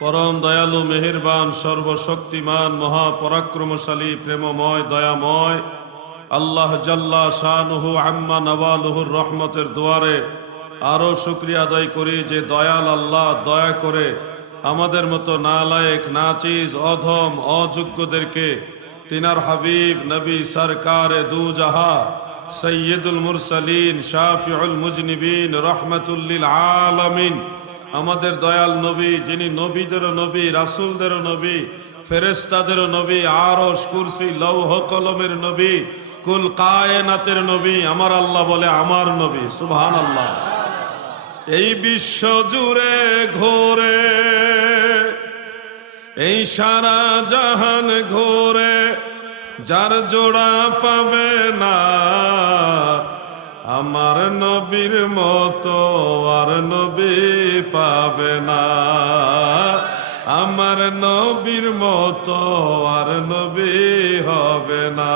পরম দয়ালু মেহেরবান সর্বশক্তিমান মহাপরাক্রমশালী প্রেমময় দয়াময় আল্লাহ জাল্লা শানুহু আম্মা নওয়ালুহুর রহমতের দুয়ারে আরো শুকরিয়া আদায় করি যে দয়াল আল্লাহ দয়া করে আমাদের মতো নালায়েক নাচিজ অধম অযোগ্যদেরকে তিনার হাবিব নবী সরকারে দু জাহা সৈয়দুল মুরসালিন শাফিউল মুজনিবিন রহমতুল লিল আলামিন আমাদের দয়াল নবী, যিনি নবীদেরও নবী, রাসূলদেরও নবী, ফেরেশতাদেরও নবী, আরশ কুরসি লৌহ কলমের নবী, কুল কায়নাতের নবী, আমার আল্লাহ বলে আমার নবী। সুবহানাল্লাহ। এই বিশ্ব জুড়ে ঘোরে, এই সারা জাহান ঘোরে, যার জোড়া পাবে না আমার নবীর মতো আর নবী পাবে না, আমার নবীর মতো আর নবী হবে না।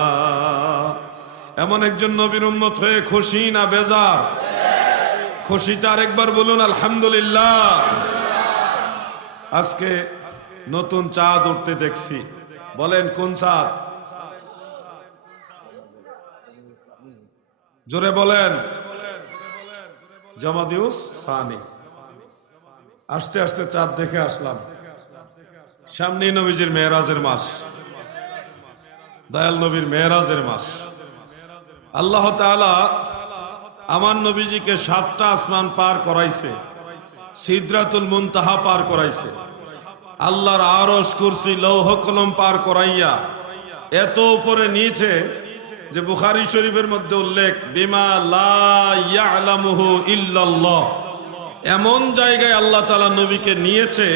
এমন একজন নবীর উম্মত হয়ে খুশি না বেজার? খুশিটা আরেকবার বলুন আলহামদুলিল্লাহ। আজকে নতুন চাঁদ উঠতে দেখছি, বলেন কোন চাঁদ? জোরে বলেন। জামাদিউস সানি। আস্তে আস্তে চাঁদ দেখে আসলাম। সামনেই নবীজির মেরাজের মাস, দয়াল নবীর মেরাজের মাস। আল্লাহ তাআলা আমার নবীজিকে 7টা আসমান পার করাইছে, সিদরাতুল মুনতাহা পার করাইছে, আল্লাহর আরশ কুরসি লৌহ কলম পার করাইয়া এত উপরে নিয়েছে যে বুখারী শরীফের মধ্যে উল্লেখ, বিমা লা ইয়ালামুহু ইল্লাল্লাহ। এমন জায়গায় আল্লাহ তাআলা নবীকে নিয়েছে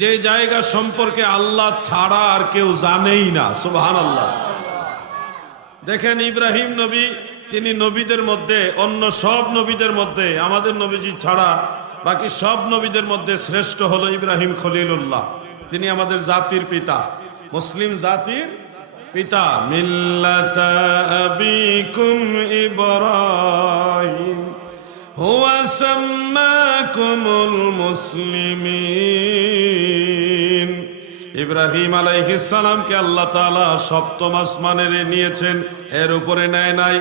যে জায়গা সম্পর্কে আল্লাহ ছাড়া আর কেউ জানেই না। সুবহানাল্লাহ। দেখেন ইব্রাহিম নবী, তিনি নবীদের মধ্যে, অন্য সব নবীদের মধ্যে আমাদের নবীজি ছাড়া বাকি সব নবীদের মধ্যে শ্রেষ্ঠ হলো ইব্রাহিম খলিলুল্লাহ। তিনি আমাদের জাতির পিতা, মুসলিম জাতির পিতা। মিল্লাতা আবিকুম ইব্রাহিম হুয়া সাম্মাকুমুল মুসলিমিন। ইব্রাহিম আলাইহিস সালামকে আল্লাহ তাআলা 7ম আসমানে নিয়েছেন, এর উপরে নেয় নাই।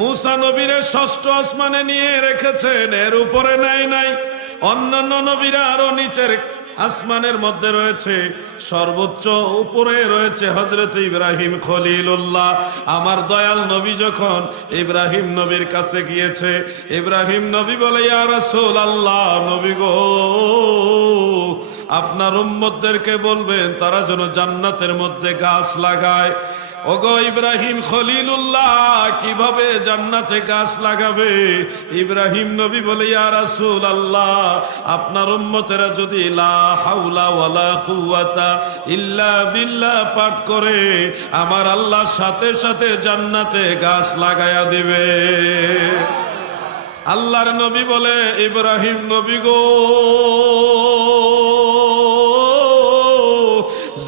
মুসা নবীরে 6ষ্ঠ আসমানে নিয়ে রেখেছেন, এর উপরে নেয় নাই। অন্যান্য নবীরা আরো নিচের আসমানের মধ্যে রয়েছে, সর্বোচ্চ উপরে রয়েছে হযরত ইব্রাহিম খলিলুল্লাহ। আমার দয়াল নবী যখন ইব্রাহিম নবীর কাছে গিয়েছে, ইব্রাহিম নবী বলে, ইয়া রাসূলুল্লাহ, নবী গো, আপনার উম্মতদেরকে বলবেন তারা যেন জান্নাতের মধ্যে গাছ লাগায়। ওগো ইব্রাহিম খলিলুল্লাহ, কিভাবে জান্নাতে গাছ লাগাবে? ইব্রাহিম নবী বলে, ইয়া রাসূলুল্লাহ, আপনার উম্মতেরা যদি লা হাওলা ওয়ালা কুওয়াতা ইল্লা বিল্লাহ পাঠ করে, আমার আল্লাহ সাথে সাথে জান্নাতে গাছ লাগায়া দিবে। আল্লাহর নবী বলে, ইব্রাহিম নবী গো,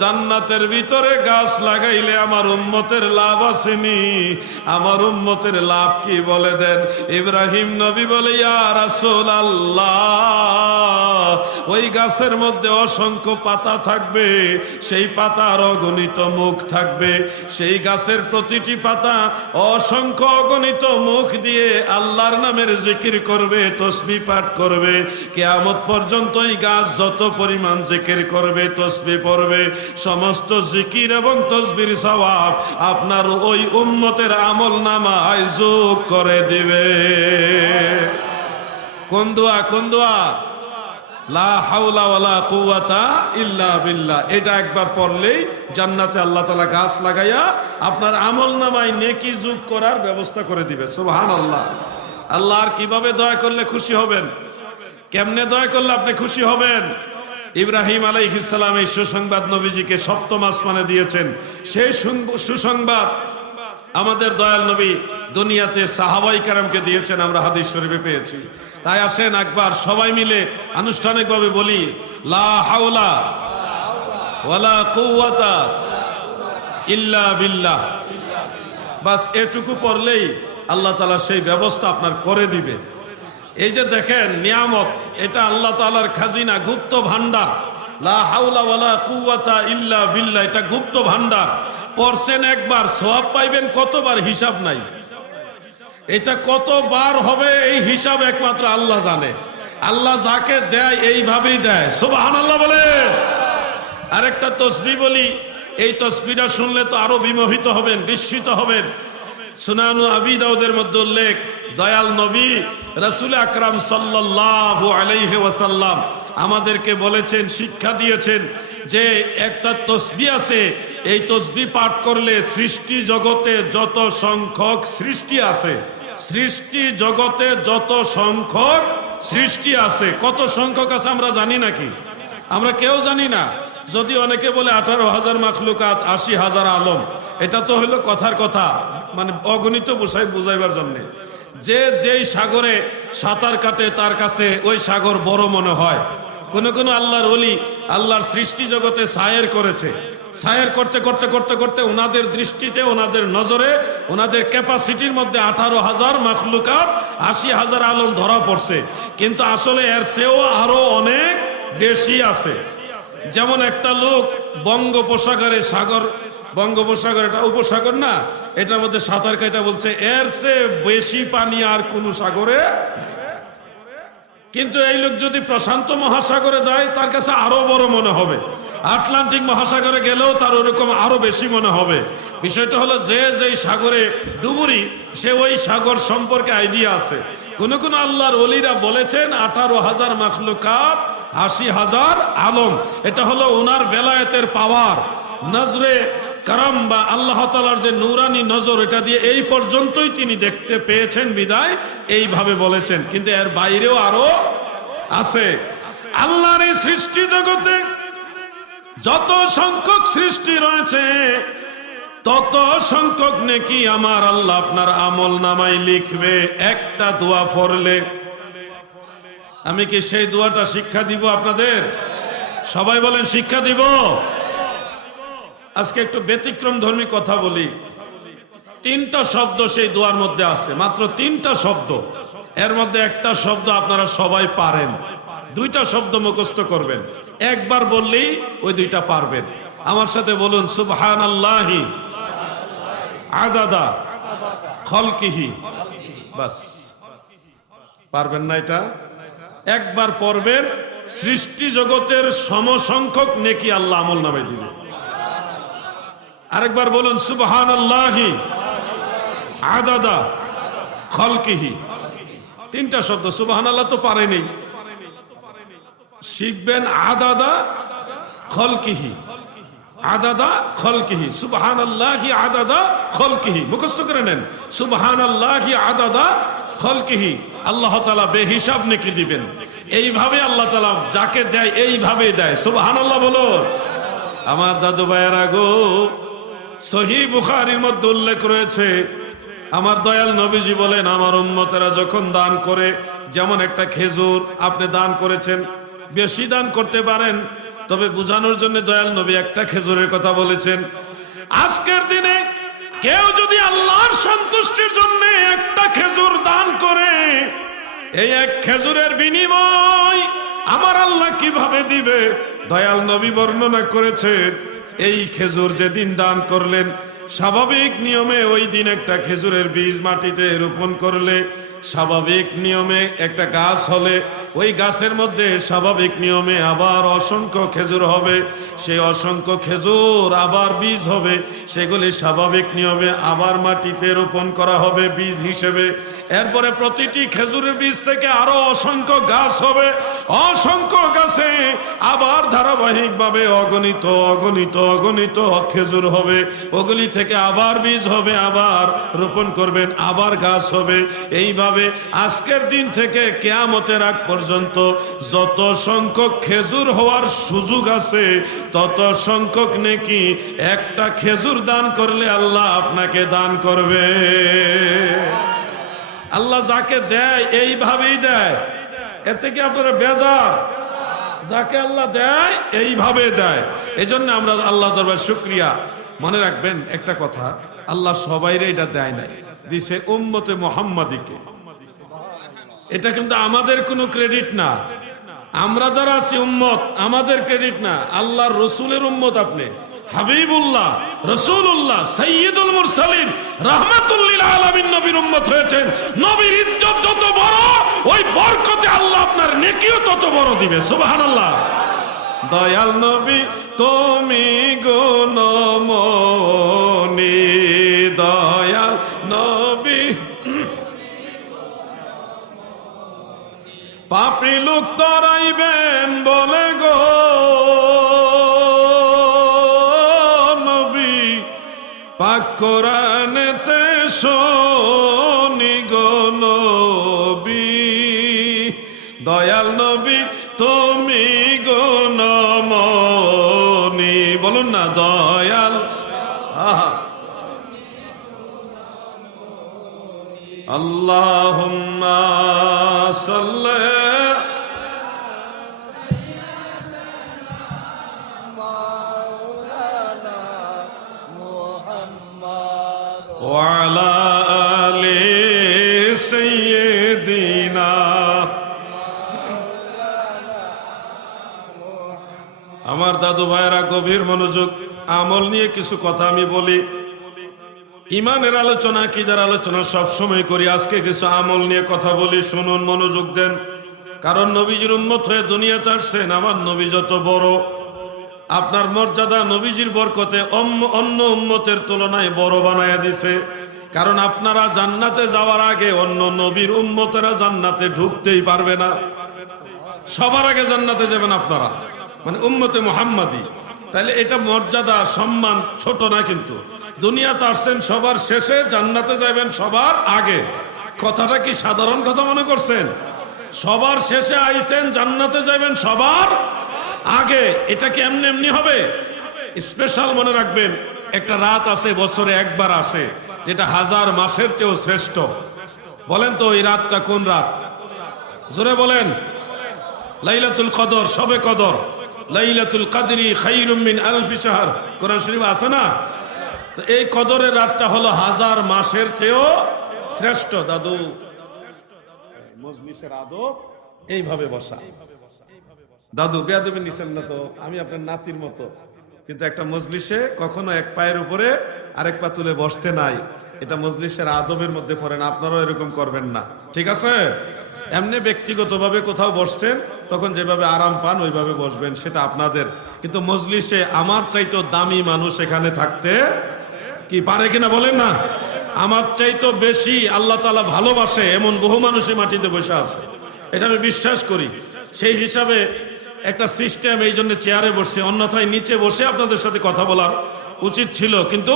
জান্নাতের ভিতরে গাছ লাগাইলে আমার উম্মতের লাভ আসেনি, আমার উম্মতের লাভ কি বলে দেন? ইব্রাহিম নবী বলে, ইয়া রাসূলুল্লাহ, ওই গাছের মধ্যে অসংখ্য পাতা থাকবে, সেই পাতার অগণিত মুখ থাকবে, সেই গাছের প্রতিটি পাতা অসংখ্য অগণিত মুখ দিয়ে আল্লাহর নামের জিকির করবে, তাসবিহ পাঠ করবে। কিয়ামত পর্যন্ত এই গাছ যত পরিমাণ জিকির করবে, তাসবিহ পড়বে, সমস্ত জিকির এবং তাসবির সওয়াব আপনার ওই উম্মতের আমল নামায় যোগ করে দিবে। কোন দোয়া? কোন দোয়া? লা হাওলা ওয়ালা কুওয়াতা ইল্লা বিল্লাহ। এটা একবার পড়লেই জান্নাতে আল্লাহ তাআলা গাছ লাগাইয়া আপনার আমল নামায় নেকি যোগ করার ব্যবস্থা করে দিবে। সুবহানাল্লাহ। আল্লাহ আর কিভাবে দয়া করলে খুশি হবেন? কেমনে দয়া করলে আপনি খুশি হবেন? ইব্রাহিম আলাইহিস সালাম এই সুসংবাদ নবীজিকে 7ম আসমানে দিয়েছেন। সেই সুসংবাদ আমাদের দয়াল নবী দুনিয়াতে সাহাবায়ে কেরামকে দিয়েছেন, আমরা হাদিস শরীফে পেয়েছি। তাই আসেন একবার সবাই মিলে আনুষ্ঠানিকভাবে বলি, লা হাওলা ওয়ালা কুওয়াতা ইল্লা বিল্লাহ। বাস এটুকু পড়লেই আল্লাহ তাআলা সেই ব্যবস্থা আপনার করে দিবে। এই যে দেখেন নিয়ামত, এটা আল্লাহ তাআলার খাজিনা, গুপ্ত ভান্ডার। লা হাওলা ওয়ালা কুওয়াতা ইল্লা বিল্লাহ, এটা গুপ্ত ভান্ডার। পড়ছেন একবার, সওয়াব পাইবেন কতবার হিসাব নাই। এটা কতবার হবে এই হিসাব একমাত্র আল্লাহ জানে। আল্লাহ যাকে দেয় এইভাবেই দেয়। সুবহানাল্লাহ বলে। আরেকটা তসবিহ বলি, এই তসবিহটা শুনলে তো আরো বিমোহিত হবেন, বিস্মিত হবেন। সুনানু আবি দাউদের মধ্যে উল্লেখ, দয়াল নবী রাসূল আকরাম সাল্লাল্লাহু আলাইহি ওয়াসাল্লাম আমাদেরকে বলেছেন, শিক্ষা দিয়েছেন যে একটা তসবিহ আছে, এই তসবিহ পাঠ করলে সৃষ্টি জগতে যত সংখ্যক সৃষ্টি আছে, সৃষ্টি জগতে যত সংখ্যক সৃষ্টি আছে, কত সংখ্যক আছে আমরা জানি নাকি? আমরা কেউ জানি না। যদি অনেকে বলে 18,000 মাখলুকাত, 80,000 আলম, এটা তো হলো কথার কথা, মানে অগণিত বুঝাইবার জন্য। যে যেই সাগরে সাঁতার কাটে তার কাছে ওই সাগর বড় মনে হয়। কোন কোন আল্লাহর ওলি আল্লাহর সৃষ্টি জগতে সায়ের করেছে, সায়ের করতে করতে করতে করতে ওনাদের দৃষ্টিতে, ওনাদের নজরে, ওনাদের ক্যাপাসিটির মধ্যে 18,000 মাখলুকাত, 80,000 আলম ধরা পড়ছে। কিন্তু আসলে এর চেয়েও আরো অনেক বেশি আছে। যেমন একটা লোক বঙ্গোপসাগরে, সাগর বঙ্গোপসাগর এটা উপসাগর না, এটার মধ্যে সাঁতার কাটা বলছে এর চেয়ে বেশি পানি আর কোন সাগরে। কিন্তু এই লোক যদি প্রশান্ত মহাসাগরে যায় তার কাছে আরো বড় মনে হবে, আটলান্টিক মহাসাগরে গেলেও তার ওরকম আরো বেশি মনে হবে। বিষয়টা হলো যে যেই সাগরে ডুবুরি সে ওই সাগর সম্পর্কে আইডিয়া আছে। কোন কোন আল্লাহর ওলিরা বলেছেন 18,000 মাখলুকাত, 80,000 আলম। এটা হলো ওনার বেলায়েতের পাওয়ার, নজরে কারাম বা আল্লাহ তাআলার যে নূরানি নজর, এটা দিয়ে এই পর্যন্তই তিনি দেখতে পেয়েছেন বিদায় এইভাবে বলেছেন। কিন্তু এর বাইরেও আরো আছে। আল্লাহর এই সৃষ্টি জগতে যত সংখ্যক সৃষ্টি রয়েছে তত সংখ্যক নেকি আমার আল্লাহ আপনার আমল নামায় লিখবে একটা দোয়া পড়লে। আমি কি সেই দোয়াটা শিক্ষা দিব আপনাদের? সবাই বলেন শিক্ষা দিব। আজকে একটু ব্যতিক্রম ধর্মী কথা বলি। 3টা শব্দ সেই দোয়ার মধ্যে আছে, মাত্র 3টা শব্দ। এর মধ্যে একটা শব্দ আপনারা সবাই পারেন, 2টা শব্দ মুখস্থ করবেন। একবার বললেই ওই 2টা পারবেন। আমার সাথে বলুন, সুবহানাল্লাহি আদাদা খলকিহি। বাস, পারবেন না এটা? একবার পড়বেন, সৃষ্টি জগতের সমসংখ্যক নেকি আল্লাহ আমল নামে দিবে। আরেকবার বলুন, সুবহানাল্লাহি আদাদা খলকিহি। 3টা শব্দ। সুবহানাল্লাহ তো পারেনি, শিখবেন আদাদা খলকিহি, আদাদা খলকিহি, সুবহানাল্লাহি আদাদা খলকিহি। মুখস্থ করে নেন, সুবহানাল্লাহি আদাদা খলকিহি। আল্লাহ তাআলা বেহিসাব নেকি দিবেন। এইভাবে আল্লাহ তাআলা যাকে দেয় এইভাবে দেয়। সুবহানাল্লাহ বলো। আমার দাদু ভাইয়েরা গো, সহিহ বুখারীর মধ্যে উল্লেখ রয়েছে, আমার দয়াল নবীজি বলেন, আমার উম্মতেরা যখন দান করে, যেমন একটা খেজুর আপনি দান করেছেন, বেশি দান করতে পারেন, তবে বোঝানোর জন্য দয়াল নবী একটা খেজুরের কথা বলেছেন। আজকের দিনে কেউ যদি আল্লাহর সন্তুষ্টির জন্য একটা খেজুর দান করে, এই এক খেজুরের বিনিময় আমার আল্লাহ কিভাবে দিবে দয়াল নবী বর্ণনা করেছেন। এই খেজুর যেদিন দান করলেন, স্বাভাবিক নিয়মে ওই দিন একটা খেজুরের বীজ মাটিতে রোপণ করলে, স্বাভাবিক নিয়মে একটা গাছ হলে ওই গাছের মধ্যে স্বাভাবিক নিয়মে আবার অসংখ্য খেজুর হবে। সেই অসংখ্য খেজুর আবার বীজ হবে, সেগুলি স্বাভাবিক নিয়মে আবার মাটিতে রোপণ করা হবে বীজ হিসেবে। এরপরে প্রতিটি খেজুরের বীজ থেকে আরো অসংখ্য গাছ হবে, অসংখ্য গাছে আবার ধারাবাহিকভাবে অগণিত অগণিত অগণিত খেজুর হবে। ওগুলি থেকে আবার বীজ হবে, আবার রোপণ করবেন, আবার গাছ হবে। এইভাবে আজকের দিন থেকে কিয়ামতের আগ পর্যন্ত যত সংখ্যক খেজুর হওয়ার সুযোগ আছে, তত সংখ্যক নেকি একটা খেজুর দান করলে আল্লাহ আপনাকে দান করবে। আল্লাহ যাকে দেয় এইভাবেই দেয়। এতে কি আপনারা বেজার? যাকে আল্লাহ দেয় এইভাবে দেয়। এজন্য আমরা আল্লাহ দরবার শুকরিয়া। মনে রাখবেন একটা কথা, আল্লাহ সবাইরে এটা দেয় নাই, দিছে উম্মতে মুহাম্মাদিকে। এটা কিন্তু আমাদের কোনো ক্রেডিট না, আমরা যারা আছি উম্মত, আমাদের ক্রেডিট না, আল্লাহর রসুলের উম্মত। আপনি হাবিবুল্লাহ, রসুল্লাহ, সাইয়্যিদুল মুরসালিন, রাহমাতুল লিল আলামিন নবীর উম্মত হয়েছেন। নবীর ইজ্জত যত বড়, ওই বরকতে আল্লাহ আপনার নেকিও তত বড় দিবে। সুবহানাল্লাহ। দয়াল নবী তুমি গুণমণি, দয়াল নবী পাপী লোক তরাইবেন বলে গো নবী, পাক কোরআনেতে শুনি গো নবী। দয়াল নবী তুমি গুণমণি, বলুন না দয়াল। আল্লাহুম্মা সাল্লি ওয়া আলা আলি সাইয়্যিদিনা। আমার দাদু ভাইরা গভীর মনোযোগ, আমল নিয়ে কিছু কথা আমি বলি। ইমানের আলোচনা, আকীদার আলোচনা সব সময় করি, আজকে কিছু আমল নিয়ে কথা বলি। শুনুন, মনোযোগ দেন। কারণ নবীজির উম্মত হয়ে দুনিয়াতে আসছেন। আমার নবী যত বড়, আপনার মর্যাদা নবীজির বরকতে অন্য উম্মতের তুলনায় বড় বানায়া দিছে। কারণ আপনারা জান্নাতে যাওয়ার আগে অন্য নবীর উম্মতেরা জান্নাতে ঢুকতেই পারবে না। সবার আগে জান্নাতে যাবেন আপনারা, মানে উম্মতে মুহাম্মাদি। তাহলে এটা মর্যাদা, সম্মান ছোট না। কিন্তু দুনিয়াতে আসছেন সবার শেষে, জান্নাতে যাবেন সবার আগে। কথাটা কি সাধারণ কথা মনে করছেন? সবার শেষে আইছেন, জান্নাতে যাবেন সবার আগে। এটা কি এমনি এমনি হবে? স্পেশাল মনে রাখবেন, একটা রাত আছে বছরে একবার আসে, যেটা 1000 মাসের চেয়েও শ্রেষ্ঠ। বলেন তো ওই রাতটা কোন রাত? জোরে বলেন। লাইলাতুল কদর, শবে কদর। লাইলাতুল কদরি খায়রুম মিন আলফি শাহর, কোরআন শরীফে আছে না? তো এই কদরের রাতটা হলো 1000 মাসের চেয়েও শ্রেষ্ঠ। দাদু, মজলিসের আদব এইভাবে বসা। দাদু বেয়াদবি নিছেন না তো? আমি আপনার নাতির মতো, কিন্তু একটা মজলিসে কখনো এক পায়ের উপরে আরেক পা তুলে বসতে নাই। এটা মজলিসের আদবের মধ্যে পড়েন। আপনারাও এরকম করবেন না, ঠিক আছে? এমনি ব্যক্তিগতভাবে কোথাও বসছেন, তখন যেভাবে আরাম পান ওইভাবে বসবেন, সেটা আপনাদের। কিন্তু মজলিসে আমার চাইতো দামি মানুষ এখানে থাকতে কি পারে কিনা বলেন না? আমার চাইতো বেশি আল্লাহ তাআলা ভালোবাসে এমন বহু মানুষই মাটিতে বসে আছে, এটা আমি বিশ্বাস করি। সেই হিসাবে একটা সিস্টেম, এই জন্য চেয়ারে বসে, অন্যথায় নিচে বসে আপনাদের সাথে কথা বলার উচিত ছিল। কিন্তু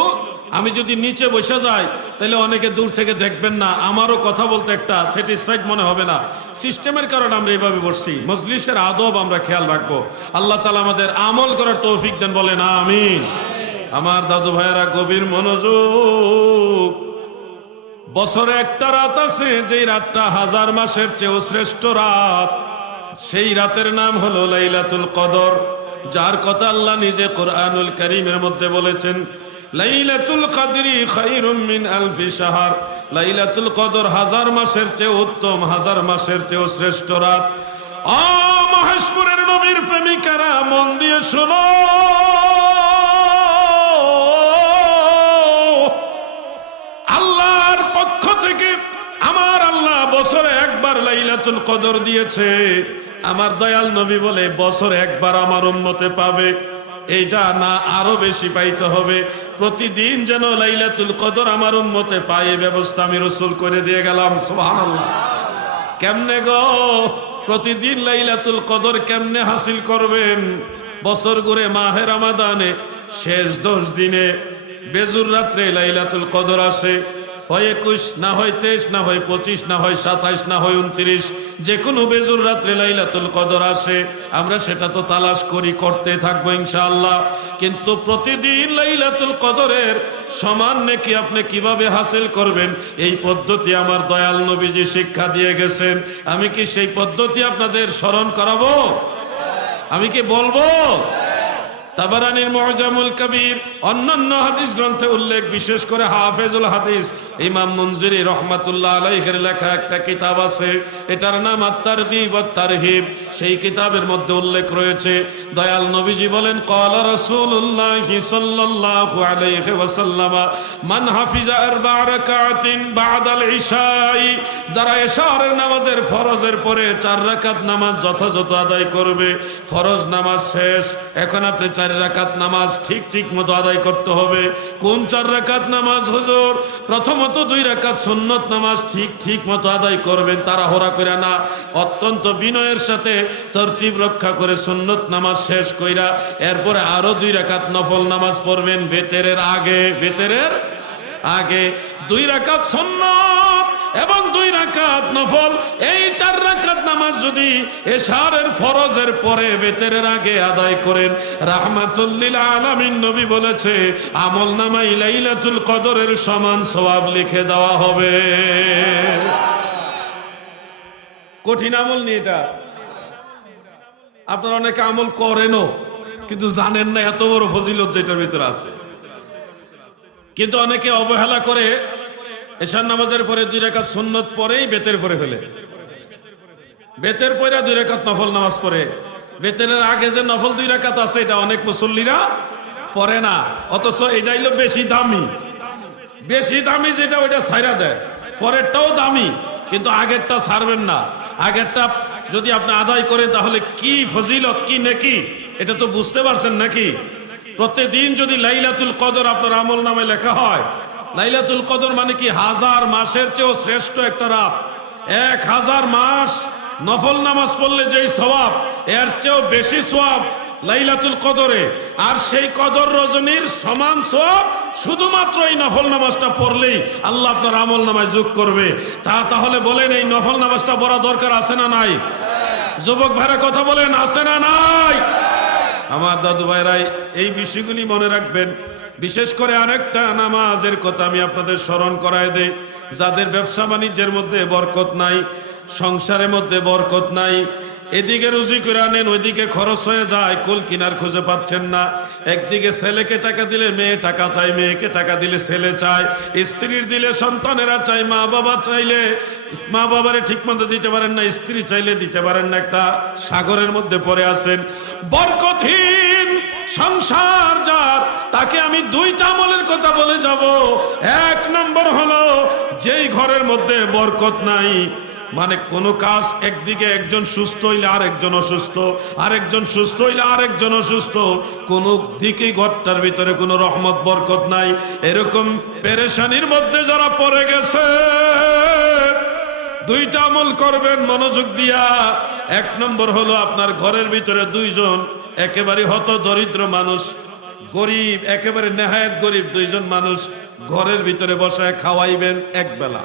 আমি যদি নিচে বসে যাই, তাহলে অনেকে দূর থেকে দেখবেন না, আমারও কথা বলতে একটা স্যাটিসফাইড মনে হবে না। সিস্টেমের কারণে আমরা এইভাবে বসছি। মজলিসের আদব আমরা খেয়াল রাখবো। আল্লাহ তাআলা আমাদের আমল করার তৌফিক দেন, বলেন আমিন। আমার দাদু ভাইয়েরা গভীর মনোযোগ। বছরে একটা রাত আছে, যেই রাতটা 1000 মাসের চেয়েও শ্রেষ্ঠ রাত। সেই রাতের নাম হলো লাইলাতুল কদর, যার কথা আল্লাহ নিজে কোরআনুল কারীমের মধ্যে বলেছেন, লাইলাতুল কদরি খায়রুম মিন আলফি শাহর। লাইলাতুল কদর 1000 মাসের চেয়ে উত্তম, 1000 মাসের চেয়েও শ্রেষ্ঠ রাত। ও মহেশপুরের নবীর প্রেমিকারা, মন দিয়ে শোনো। আল্লাহর পক্ষ থেকে আমার আল্লাহ বছরে একবার লাইলাতুল কদর দিয়েছে। আমার দয়াল নবী বলে, বছরে একবার আমার উম্মতে পাবে। এইটা না, আরো বেশি পাইতে হবে। প্রতিদিন যেন লাইলাতুল কদর আমার উম্মতে পায়, এই ব্যবস্থা আমি রাসূল করে দিয়ে গেলাম। সুবহানাল্লাহ। কেমনে গো? প্রতিদিন লাইলাতুল কদর কেমনে হাসিল করবেন? বছর ঘুরে মাহে রমাদানে শেষ 10 দিনে বেজুর রাত্রে লাইলাতুল কদর আসে। হয় 21, না হয় 23, না হয় 25, না হয় 27, না হয় 29, যে কোনো বেজুর রাত্রে লাইলাতুল কদর আসে। আমরা সেটা তো তালাশ করি, করতে থাকবো ইনশাআল্লাহ। কিন্তু প্রতিদিন লাইলাতুল কদরের সমান নেকি আপনি কিভাবে হাসিল করবেন, এই পদ্ধতি আমার দয়াল নবীজি শিক্ষা দিয়ে গেছেন। আমি কি সেই পদ্ধতি আপনাদের স্মরণ করাবো? আমি কি বলবো? তাবারানীর মুআজামুল কবির, অন্যান্য হাদিস গ্রন্থে উল্লেখ, বিশেষ করে হাফেজুল হাদিস ইমাম মুনজিরি রাহমাতুল্লাহ আলাইহির লেখা একটা কিতাব আছে, এটার নাম আত-তারগীব ওয়াত তারহিব। সেই কিতাবের মধ্যে উল্লেখ রয়েছে, দয়াল নবীজি বলেন, ক্বালা রাসূলুল্লাহি সাল্লাল্লাহু আলাইহি ওয়াসাল্লাম, মান হাফিজা আরবা রাকাতিন বাদাল ইশাই, যারা এশার নামাজের ফরজের পরে 4 রাকাত নামাজ যথাযথ আদায় করবে। ফরজ নামাজ শেষ, এখন আপনি 4 রাকাত নামাজ ঠিক মতো আদায় করতে হবে। কোন 4 রাকাত নামাজ হুজুর? প্রথমত 2 রাকাত সুন্নত নামাজ ঠিক মতো আদায় করবেন, তাড়াহুড়া করে না, অত্যন্ত বিনয়ের সাথে তরতিব রক্ষা করে সুন্নত নামাজ শেষ কইরা এরপরে আরো 2 রাকাত নফল নামাজ পড়বেন বেতেরের আগে 2 রাকাত সুন্নত এবং 2 রাকাত নফল। এই 4 রাকাত নামাজ যদি এশারের ফরজের পরে বেতেরের আগে আদায় করেন, রাহমাতুল লিল আলামিন নবী বলেছে, আমল নামায় লাইলাতুল কদরের সমান সওয়াব লিখে দেওয়া হবে। কঠিন আমল নিয়ে এটা, আপনারা অনেকে আমল করেনও কিন্তু জানেন না এত বড় ফজিলত যেটার ভিতরে আছে। কিন্তু অনেকে অবহেলা করে এশার নামাজের পরে 2 রাকাত সুন্নত পরেই বেতের পরে ফেলে, বেতের পরে 2 রাকাত নফল নামাজ পড়ে। বেতেরের আগে যে নফল 2 রাকাত আছে এটা অনেক মুসল্লিরা পড়ে না, অথচ এটা হলো বেশি দামি যেটা ওইটা ছাইরা দেয়। পরেরটাও দামি কিন্তু আগেরটা ছাড়বেন না। আগেরটা যদি আপনি আদায় করেন তাহলে কি ফজিলত, কি নেকি, এটা তো বুঝতে পারছেন নাকি? প্রত্যেকদিন যদি লাইলাতুল কদর আপনার আমল নামে লেখা হয়, লাইলাতুল কদর মানে কি 1000 মাসের চেয়েও শ্রেষ্ঠ একটা রাত। 1000 মাস নফল নামাজ পড়লে যেই সওয়াব, এর চেয়েও বেশি সওয়াব লাইলাতুল কদরে। আর সেই কদর রজনীর সমান সওয়াব শুধুমাত্র এই নফল নামাজটা পড়লেই আল্লাহ আপনার আমল নামায় যোগ করবে। তাহলে বলেন, এই নফল নামাজটা পড়া দরকার আছে না নাই? যুবক ভাইরা কথা বলেন, আছে না নাই? আমার দাদু ভাইরাই এই বিষয়গুলি মনে রাখবেন। বিশেষ করে আরেকটা নামাজের কথা আমি আপনাদের স্মরণ করায় দেই। যাদের ব্যবসা বাণিজ্যের মধ্যে বরকত নাই, সংসারের মধ্যে বরকত নাই, এদিকে রুজি করে আনেন, ওইদিকে খরচ হয়ে যায়, কুল কিনার খুঁজে পাচ্ছেন না। একদিকে ছেলেকে টাকা দিলে মেয়ে টাকা চায়, মেয়েকে টাকা দিলে ছেলে চায়, স্ত্রীর দিলে সন্তানেরা চায়, মা বাবা চাইলে মা বাবারে ঠিক মতো দিতে পারেন না, স্ত্রী চাইলে দিতে পারেন না। একটা সাগরের মধ্যে পড়ে আছেন। বরকতহীন সংসার যার, তাকে আমি 2টা আমলের কথা বলে যাব। 1 নম্বর হলো, যেই ঘরের মধ্যে বরকত নাই, মানে কোন কাজ, একদিকে একজন সুস্থ হইলে আরেকজন অসুস্থ, আরেকজন সুস্থ হইলে আরেকজন অসুস্থ, কোন দিকেই ঘরটার ভিতরে কোনো রহমত বরকত নাই। এরকম পেরেশানির মধ্যে যারা পড়ে গেছে, 2টা আমল করবেন মনোযোগ দিয়া। 1 নম্বর হলো, আপনার ঘরের ভিতরে 2 জন একেবারে হত দরিদ্র মানুষ, গরিব, একেবারে নেহায়েত গরিব 2 জন মানুষ ঘরের ভিতরে বসায় খাওয়াইবেন একবেলা।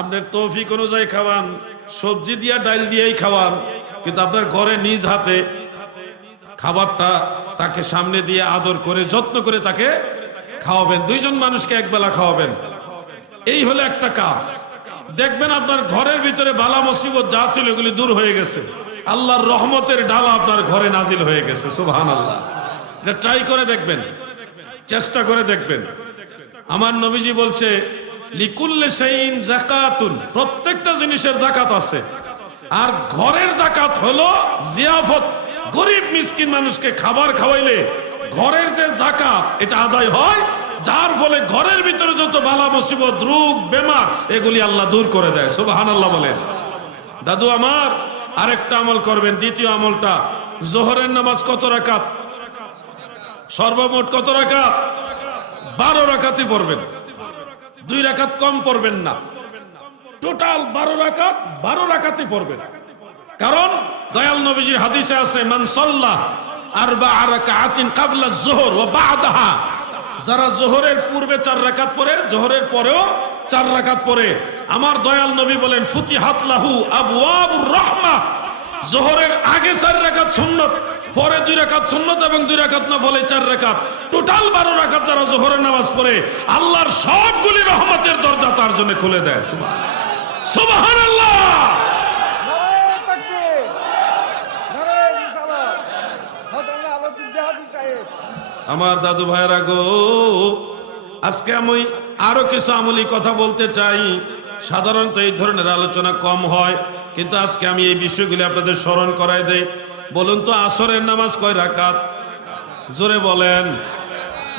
আপনার তৌফিক অনুযায়ী খাওয়ান, সবজি দিয়া ডাল দিয়েই খাওয়ান, কিন্তু আপনার ঘরে নিজ হাতে খাবারটা তাকে সামনে দিয়ে আদর করে যত্ন করে তাকে খাওয়াবেন। 2 জন মানুষকে একবেলা খাওয়াবেন। এই হলো একটা কাজ। দেখবেন আপনার ঘরের ভিতরে বালা মুসিবত যা ছিল এগুলি দূর হয়ে গেছে, আল্লাহর রহমতের ডালা আপনার ঘরে নাজিল হয়ে গেছে। সুবহানাল্লাহ। এটা ট্রাই করে দেখবেন, চেষ্টা করে দেখবেন। আমার নবীজি বলছে, লিকুল্লি শাইইন যাকাতুন, প্রত্যেকটা জিনিসের যাকাত আছে। আর ঘরের যাকাত হলো জিয়াফত, গরিব মিসকিন মানুষকে খাবার খাওয়াইলে ঘরের যে যাকাত এটা আদায় হয়, যার ফলে ঘরের ভিতরে যত বালা মুসিবত, রোগ বেমার, এগুলি আল্লাহ দূর করে দেয়। সুবহানাল্লাহ বলেন। দাদু আমার, আরেকটা আমল করবেন। দ্বিতীয় আমলটা, জোহরের নামাজ কত রাকাত? সর্বমোট কত রাকাত? 12 রাকাতই পড়বেন, 2 রাকাত কম পড়বেন না। টোটাল 12 রাকাত, 12 রাকাতই পড়বেন। কারণ দয়াল নবীজির হাদিসে আছে, মান সাল্লা 4 রাকাতিন ক্বাবলা যুহর ওয়া বা'দাহা, যারা জোহরের পূর্বে 4 রাকাত পড়ে, জোহরের পরেও 4 রাকাত পড়ে, আমার দয়াল নবী বলেন, ফুতিহাত লাহু আবওয়াবুর রাহমা। জোহরের আগে 4 রাকাত সুন্নত, পরে 2 রাকাত সুন্নত এবং 2 রাকাত নফলে 4 রাকাত, টোটাল 12 রাকাত যারা জোহরের নামাজ পড়ে, আল্লাহর সবগুলি রহমতের দরজা তার জন্য খুলে দেয়। সুবহানাল্লাহ। নারে তাকবীর, নারে রিসালাত, হযরত আমার দাদু ভাইরা গো, আজকে আমি আরো কিছু আমলি কথা বলতে চাই। সাধারণত এই ধরনের আলোচনা কম হয়, কিন্তু আজকে আমি এই বিষয়গুলি আপনাদের স্মরণ করাই দেই। বলুন তো, আসরের নামাজ কয় রাকাত? জোরে বলেন।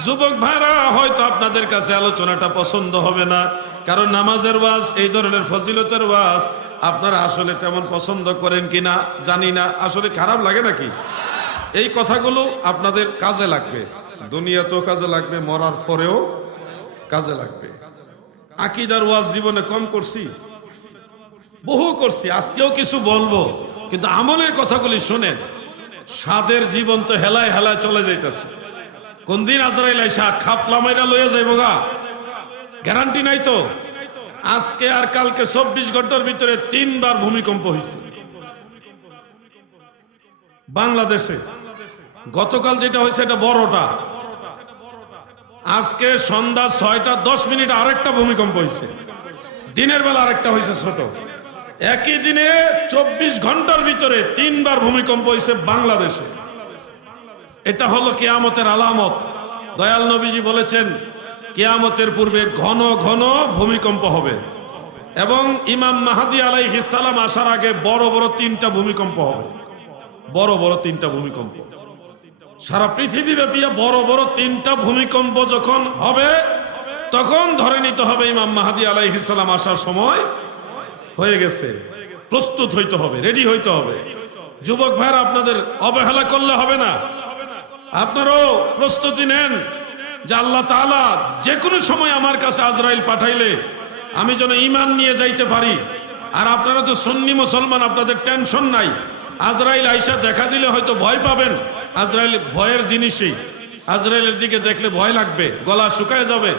যুবক ভাইরা, হয়তো আপনাদের কাছে আলোচনাটা পছন্দ হবে না, কারণ নামাজের ওয়াজ, এই ধরনের ফজিলতের ওয়াজ আপনারা আসলে তেমন পছন্দ করেন কিনা জানি না। আসলে খারাপ লাগে নাকি? এই কথাগুলো আপনাদের কাজে লাগবে, দুনিয়াতেও কাজে লাগবে, মরার পরেও কাজে লাগবে। আকীদার ওয়াজ জীবনে কম করছি, বহু করছি, আজকেও কিছু বলবো, কিন্তু আমলের কথাগুলি শুনেন। সাদের জীবন তো হেলায় হেলায় চলে যাইতেছে। কোন দিন আজরাইল আইসা খাপলা মাইরা লইয়া যাইব গা, গ্যারান্টি নাই তো। আজকে আর কালকে 24 ঘন্টার ভিতরে 3 বার ভূমিকম্প হয়েছে বাংলাদেশে। গতকাল যেটা হয়েছে এটা বড়টা। আজকে সন্ধ্যা 6:10 আরেকটা ভূমিকম্প হয়েছে, দিনের বেলা আরেকটা হয়েছে ছোট। একই দিনে 24 ঘন্টার ভিতরে 3 বার ভূমিকম্প হয়েছে বাংলাদেশে। এটা হলো কিয়ামতের আলামত। দয়াল নবীজি বলেছেন, কিয়ামতের পূর্বে ঘন ঘন ভূমিকম্প হবে, এবং ইমাম মাহদী আলাইহিস সালাম আসার আগে বড় বড় 3টা ভূমিকম্প হবে। বড় বড় 3টা ভূমিকম্প সারা পৃথিবী ব্যাপী বড় বড় 3টা ভূমিকম্প যখন হবে, তখন ধরে নিতে হবে ইমাম মাহদী আলাইহিস সালাম আসার সময় হয়ে গেছে। প্রস্তুত হইতে হবে, রেডি হইতে হবে। যুবক ভাইরা, আপনাদের অবহেলা করলে হবে না, আপনারাও প্রস্তুতি নেন যে আল্লাহ তাআলা যে কোনো সময় আমার কাছে আজরাইল পাঠাইলে আমি যেন ঈমান নিয়ে যাইতে পারি। আর আপনারা তো সুন্নি মুসলমান, আপনাদের টেনশন নাই। আজরাইল আইসা দেখা দিলে হয়তো ভয় পাবেন, আজরাইল ভয়ের জিনিসই। আজরাইলের দিকে দেখলে ভয় লাগবে, গলা শুকায় যাবে,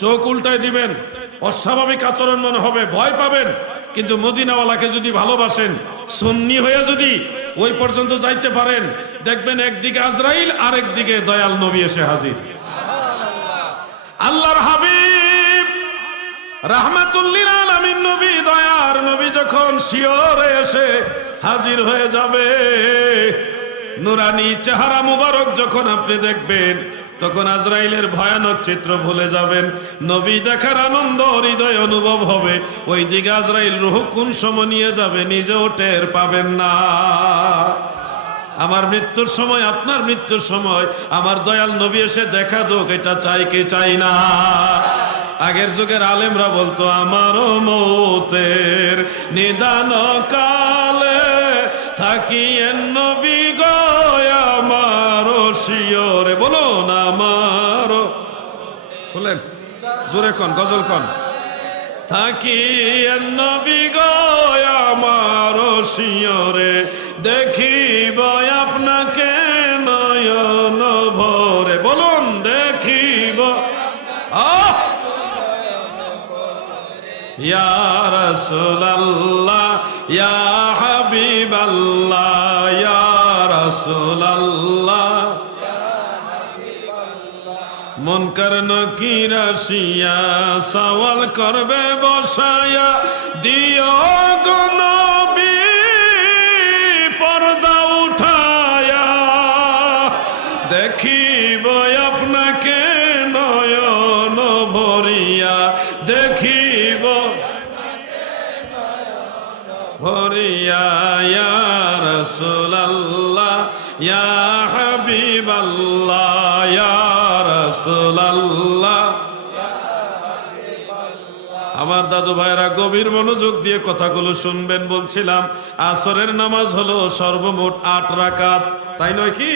চোখ উল্টায় দিবেন, অস্বাভাবিক আচরণ মনে হবে, ভয় পাবেন। কিন্তু মদিনাওয়ালাকে যদি ভালোবাসেন, সুন্নি হয়ে যদি ওই পর্যন্ত যাইতে পারেন, দেখবেন একদিকে আজরাইল, আরেক দিকে দয়াল নবী এসে হাজির। আল্লাহর হাবিব রাহমাতুল লিল আলামিন নবী, দয়ার নবী যখন শিয়রে এসে হাজির হয়ে যাবে, নুরানি চেহারা মুবারক যখন আপনি দেখবেন, তখন আজরাইলের ভয়ানক চিত্র ভুলে যাবেন। নবী দেখার আনন্দ হৃদয় অনুভব হবে। ওই দিকে আজরাইল রূহ কোন সময় নিয়ে যাবে নিজেও টের পাবেন না। আমার মৃত্যুর সময়, আপনার মৃত্যুর সময় আমার দয়াল নবী এসে দেখা দোক, এটা চাই কি চাই না? আগের যুগের আলেমরা বলতো, আমারও মৌতের নিদান কালে থাকিয়েন নবী গো আমারও শিয়রে। বলুন, আমারও, বলেন জোরে কন, গজল কন। থাকিয়েন নবী গো আমারও শিয়রে, দেখিব আপনাকে নয়ন ভরে। বলুন, দেখিব। ইয়া রাসূলুল্লাহ, ইয়া হাবিবাল্লাহ, ইয়া রাসূলুল্লাহ, মুনকার নাকির আসিয়া সওয়াল করবে বসায়া, দিও গো নবী পর্দা উঠায়া, দেখিব আপনাকে নয়ন ভরিয়া, দেখিব ভরিয়া। ইয়া রাসূলুল্লাহ, ইয়া হাবিবাল্লাহ, ইয়া রাসূলুল্লাহ। আমার দাদু ভাইরা, গভীর মনোযোগ দিয়ে কথাগুলো শুনবেন। বলছিলাম, আসরের নামাজ হলো সর্বমোট 8 রাকাত, তাই নয় কি?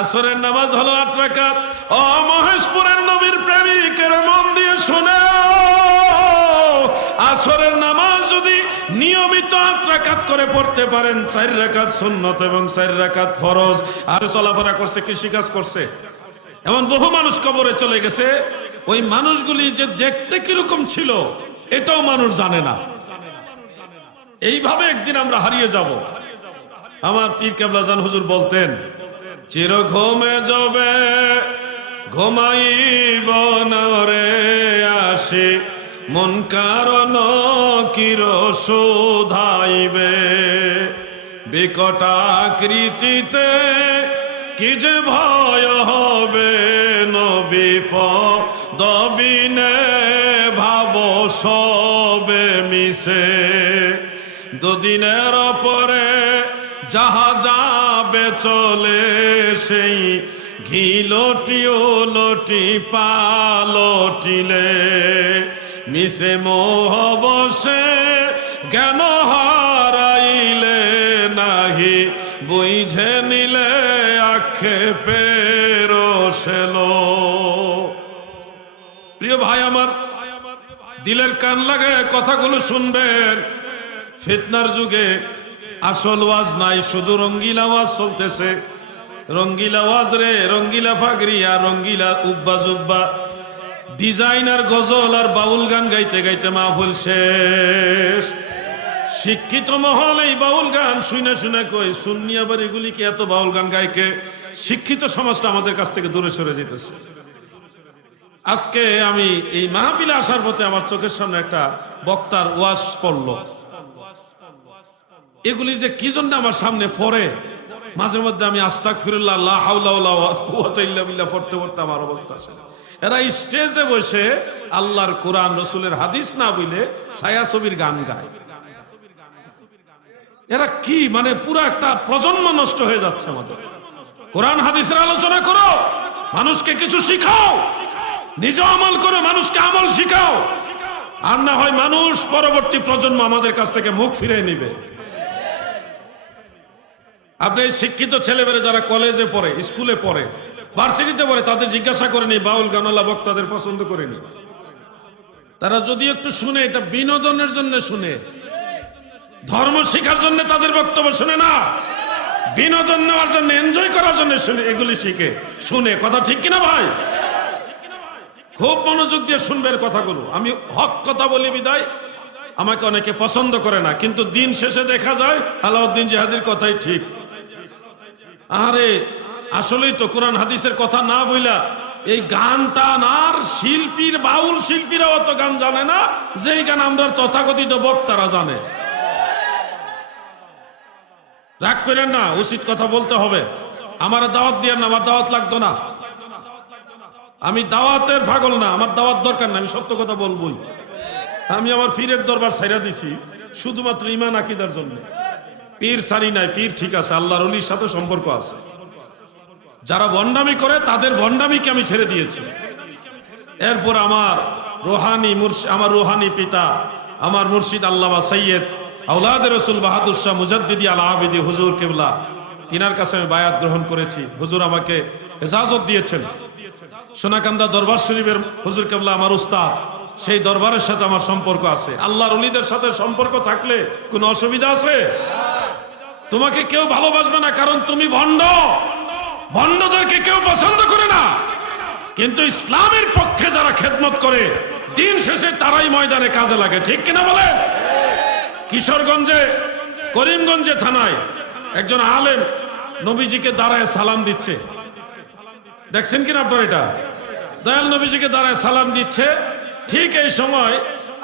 আসরের নামাজ হলো 8 রাকাত। ও মহেশপুরের নবীর প্রেমিকেরা, মন দিয়ে শুনে, আসরের নামাজ যদি নিয়মিত 8 রাকাত করে পড়তে পারেন, 4 রাকাত সুন্নত এবং 4 রাকাত ফরজ। আর চলাফেরা করছে, কৃষিকাজ করছে, এমন বহু মানুষ কবরে চলে গেছে। ওই মানুষগুলি যে দেখতে কিরকম ছিল এটাও মানুষ জানে না। এইভাবে একদিন আমরা হারিয়ে যাব। আমার পীর কেবলা জান হুজুর বলতেন, চির ঘুমে যাবে ঘুমাইব না রে আসি, মন কারণ কির শোধাইবে, বিকটাকৃতিতে কি যে ভয় হবে নবী পদবিনে ভাব সবে মিশে দুদিনের পরে যাহা যাবে চলে সেই ঘিলটি ওলটি পালটিলে মিশে মোহ বসে জ্ঞান হারাইলে নাহি বুঝে নিলে আক্ষেপের সেলো। প্রিয় ভাই আমার, দিলের কান লাগায় কথাগুলো শুনবেন। ফিতনার যুগে আসল ওয়াজ নাই, শুধু রঙ্গিলা ওয়াজ চলতেছে। রঙ্গিলা ওয়াজ রে, রঙ্গিলা ফাগরি আর রঙ্গিলা উব্বা জুব্বা, ডিজাইনার গজল আর বাউল গান গাইতে গাইতে মাহফিল শেষ। শিক্ষিত মহল এই বাউল গান শুনে শুনে কই সুন্নি আবার এগুলি কি এত বাউল গান গায়কে? শিক্ষিত সমাজটা আমাদের কাছ থেকে দূরে সরে যেতেছে। আজকে আমি এই মাহফিলে আসার পথে আমার চোখের সামনে একটা বক্তার ওয়াজ পড়ল। এগুলি যে কি জন্য আমার সামনে পড়ে, মাঝে মধ্যে আমি আস্তাগফিরুল্লাহ লা হাওলা ওয়ালা কুওয়াতা ইল্লা বিল্লাহ পড়তে পড়তে আমার অবস্থা আসে। এরা স্টেজে বসে আল্লাহর কোরআন রসুলের হাদিস না বলে ছায়াছবির গান গায়। এরা কি মানে পুরো একটা প্রজন্ম নষ্ট হয়ে যাচ্ছে আমাদের। কোরআন হাদিসের আলোচনা করো, মানুষকে কিছু শিখাও, নিজে আমল করো, মানুষকে আমল শিখাও। আর না হয় মানুষ পরবর্তী প্রজন্ম আমাদের কাছ থেকে মুখ ফিরিয়ে নিবে। আপনি শিক্ষিত ছেলেমেয়েরা যারা কলেজে পড়ে, স্কুলে পড়ে, ভার্সিটিতে পড়ে, তাদের জিজ্ঞাসা করেনি বাউল গানওয়ালা বক্তাদের পছন্দ করেনি। তারা যদি একটু শুনে, এটা বিনোদনের জন্য শুনে, ধর্ম শিখার জন্য তাদের বক্তব্য শুনে না, বিনোদন নেওয়ার জন্য, এনজয় করার জন্য শুনে, এগুলি শিখে শুনে। কথা ঠিক কিনা ভাই? খুব মনোযোগ দিয়ে শুনবেন কথাগুলো। আমি হক কথা বলি বিদায় আমাকে অনেকে পছন্দ করে না, কিন্তু দিন শেষে দেখা যায় আলাউদ্দিন জিহাদির কথাই ঠিক। আরে আসলেই তো কোরআন হাদিসের কথা না বইলা এই গানটা আর শিল্পীর, বাউল শিল্পীরা অত গান জানে না, যেই গান আমরা তথাকথিত বক্তারা জানে। রাগ করেন না, উচিত কথা বলতে হবে। আমার দাওয়াত দিয়ে না, আমার দাওয়াত লাগতো না। আমি দাওয়াতের পাগল না, আমার দাওয়াত দরকার না, আমি সত্য কথা বলবই। আমি আমার পীরের দরবার ছাইরা দিছি শুধুমাত্র ঈমান আকীদার জন্য। পীর সারি নাই, পীর ঠিক আছে, আল্লাহর ওলির সাথে সম্পর্ক আছে। যারা ভণ্ডামি করে তাদের ভণ্ডামিকে আমি ছেড়ে দিয়েছি। এরপর আমার রোহানি পিতা, আমার মুর্শিদ আল্লামা সৈয়দ আওলাদে রসুল বাহাদুর শাহ মুজাদ্দিদি আল আবিদি হুজুর কেবলা, তিনার কাছে আমি বায়াত গ্রহণ করেছি। হুজুর আমাকে ইজাজত দিয়েছেন। সোনাকান্দা দরবার শরীফের হুজুর কেবলা আমার উস্তাদ, সেই দরবারের সাথে আমার সম্পর্ক আছে। আল্লাহর ওলিদের সাথে সম্পর্ক থাকলে কোনো অসুবিধা আছে? তোমাকে কেউ ভালোবাসবে না, কারণ তুমি ভণ্ড। ভণ্ডদেরকে কেউ পছন্দ করে না, কিন্তু ইসলামের পক্ষে যারা খেদমত করে দিন শেষে তারাই ময়দানে কাজে লাগে। ঠিক কিনা বলেন? কিশোরগঞ্জে, করিমগঞ্জে থানায় একজন আলেম নবীজিকে দাঁড়ায় সালাম দিচ্ছে। দেখছেন কিনা আপনার? এটা দয়াল নবীজিকে দাঁড়ায় সালাম দিচ্ছে। ঠিক এই সময়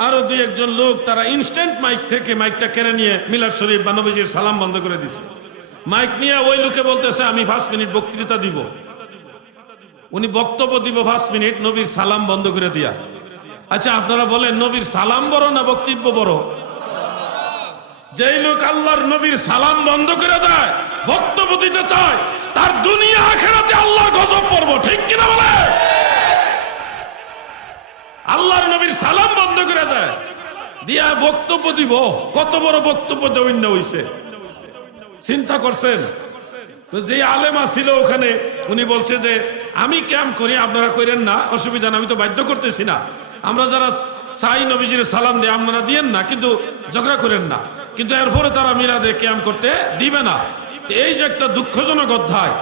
আরো দুই একজন লোক তারা ইনস্ট্যান্ট মাইক থেকে মাইকটা কেড়ে নিয়ে মিলাদ শরীফ বা নবীজির সালাম বন্ধ করে দিচ্ছে। মাইক নিয়ে ওই লোকে বলতেছে আমি 5 মিনিট বক্তৃতা দিব। উনি বক্তব্য দিব 5 মিনিট, নবীর সালাম বন্ধ করে দিয়া। আচ্ছা আপনারা বলেন, নবীর সালাম বড় না বক্তব্য বড়? যেই লোক আল্লাহর নবীর সালাম বন্ধ করে দেয়, বক্তব্য দিতে চায়, তার দুনিয়া আখিরাতে আল্লাহ গজব পড়ব। ঠিক কিনা বলে? আল্লাহর নবীর সালাম বন্ধ করে দেয়, দিয়া বক্তব্য দিব, কত বড় বক্তব্য দেওয়া হইছে চিন্তা করছেন? তো যে আলেমা ছিল ওখানে, উনি বলছে যে আমি ক্যাম্প করি, আপনারা করেন না, অসুবিধা না, আমি তো বাধ্য করতেছি না। আমরা যারা চাই নবীজির সালাম দিয়ে আপনারা দিয়েন না, কিন্তু ঝগড়া করেন না। কিন্তু এরপরে তারা মিলাদে ক্যাম্প করতে দিবে না। এই যে একটা দুঃখজনক অধ্যায়।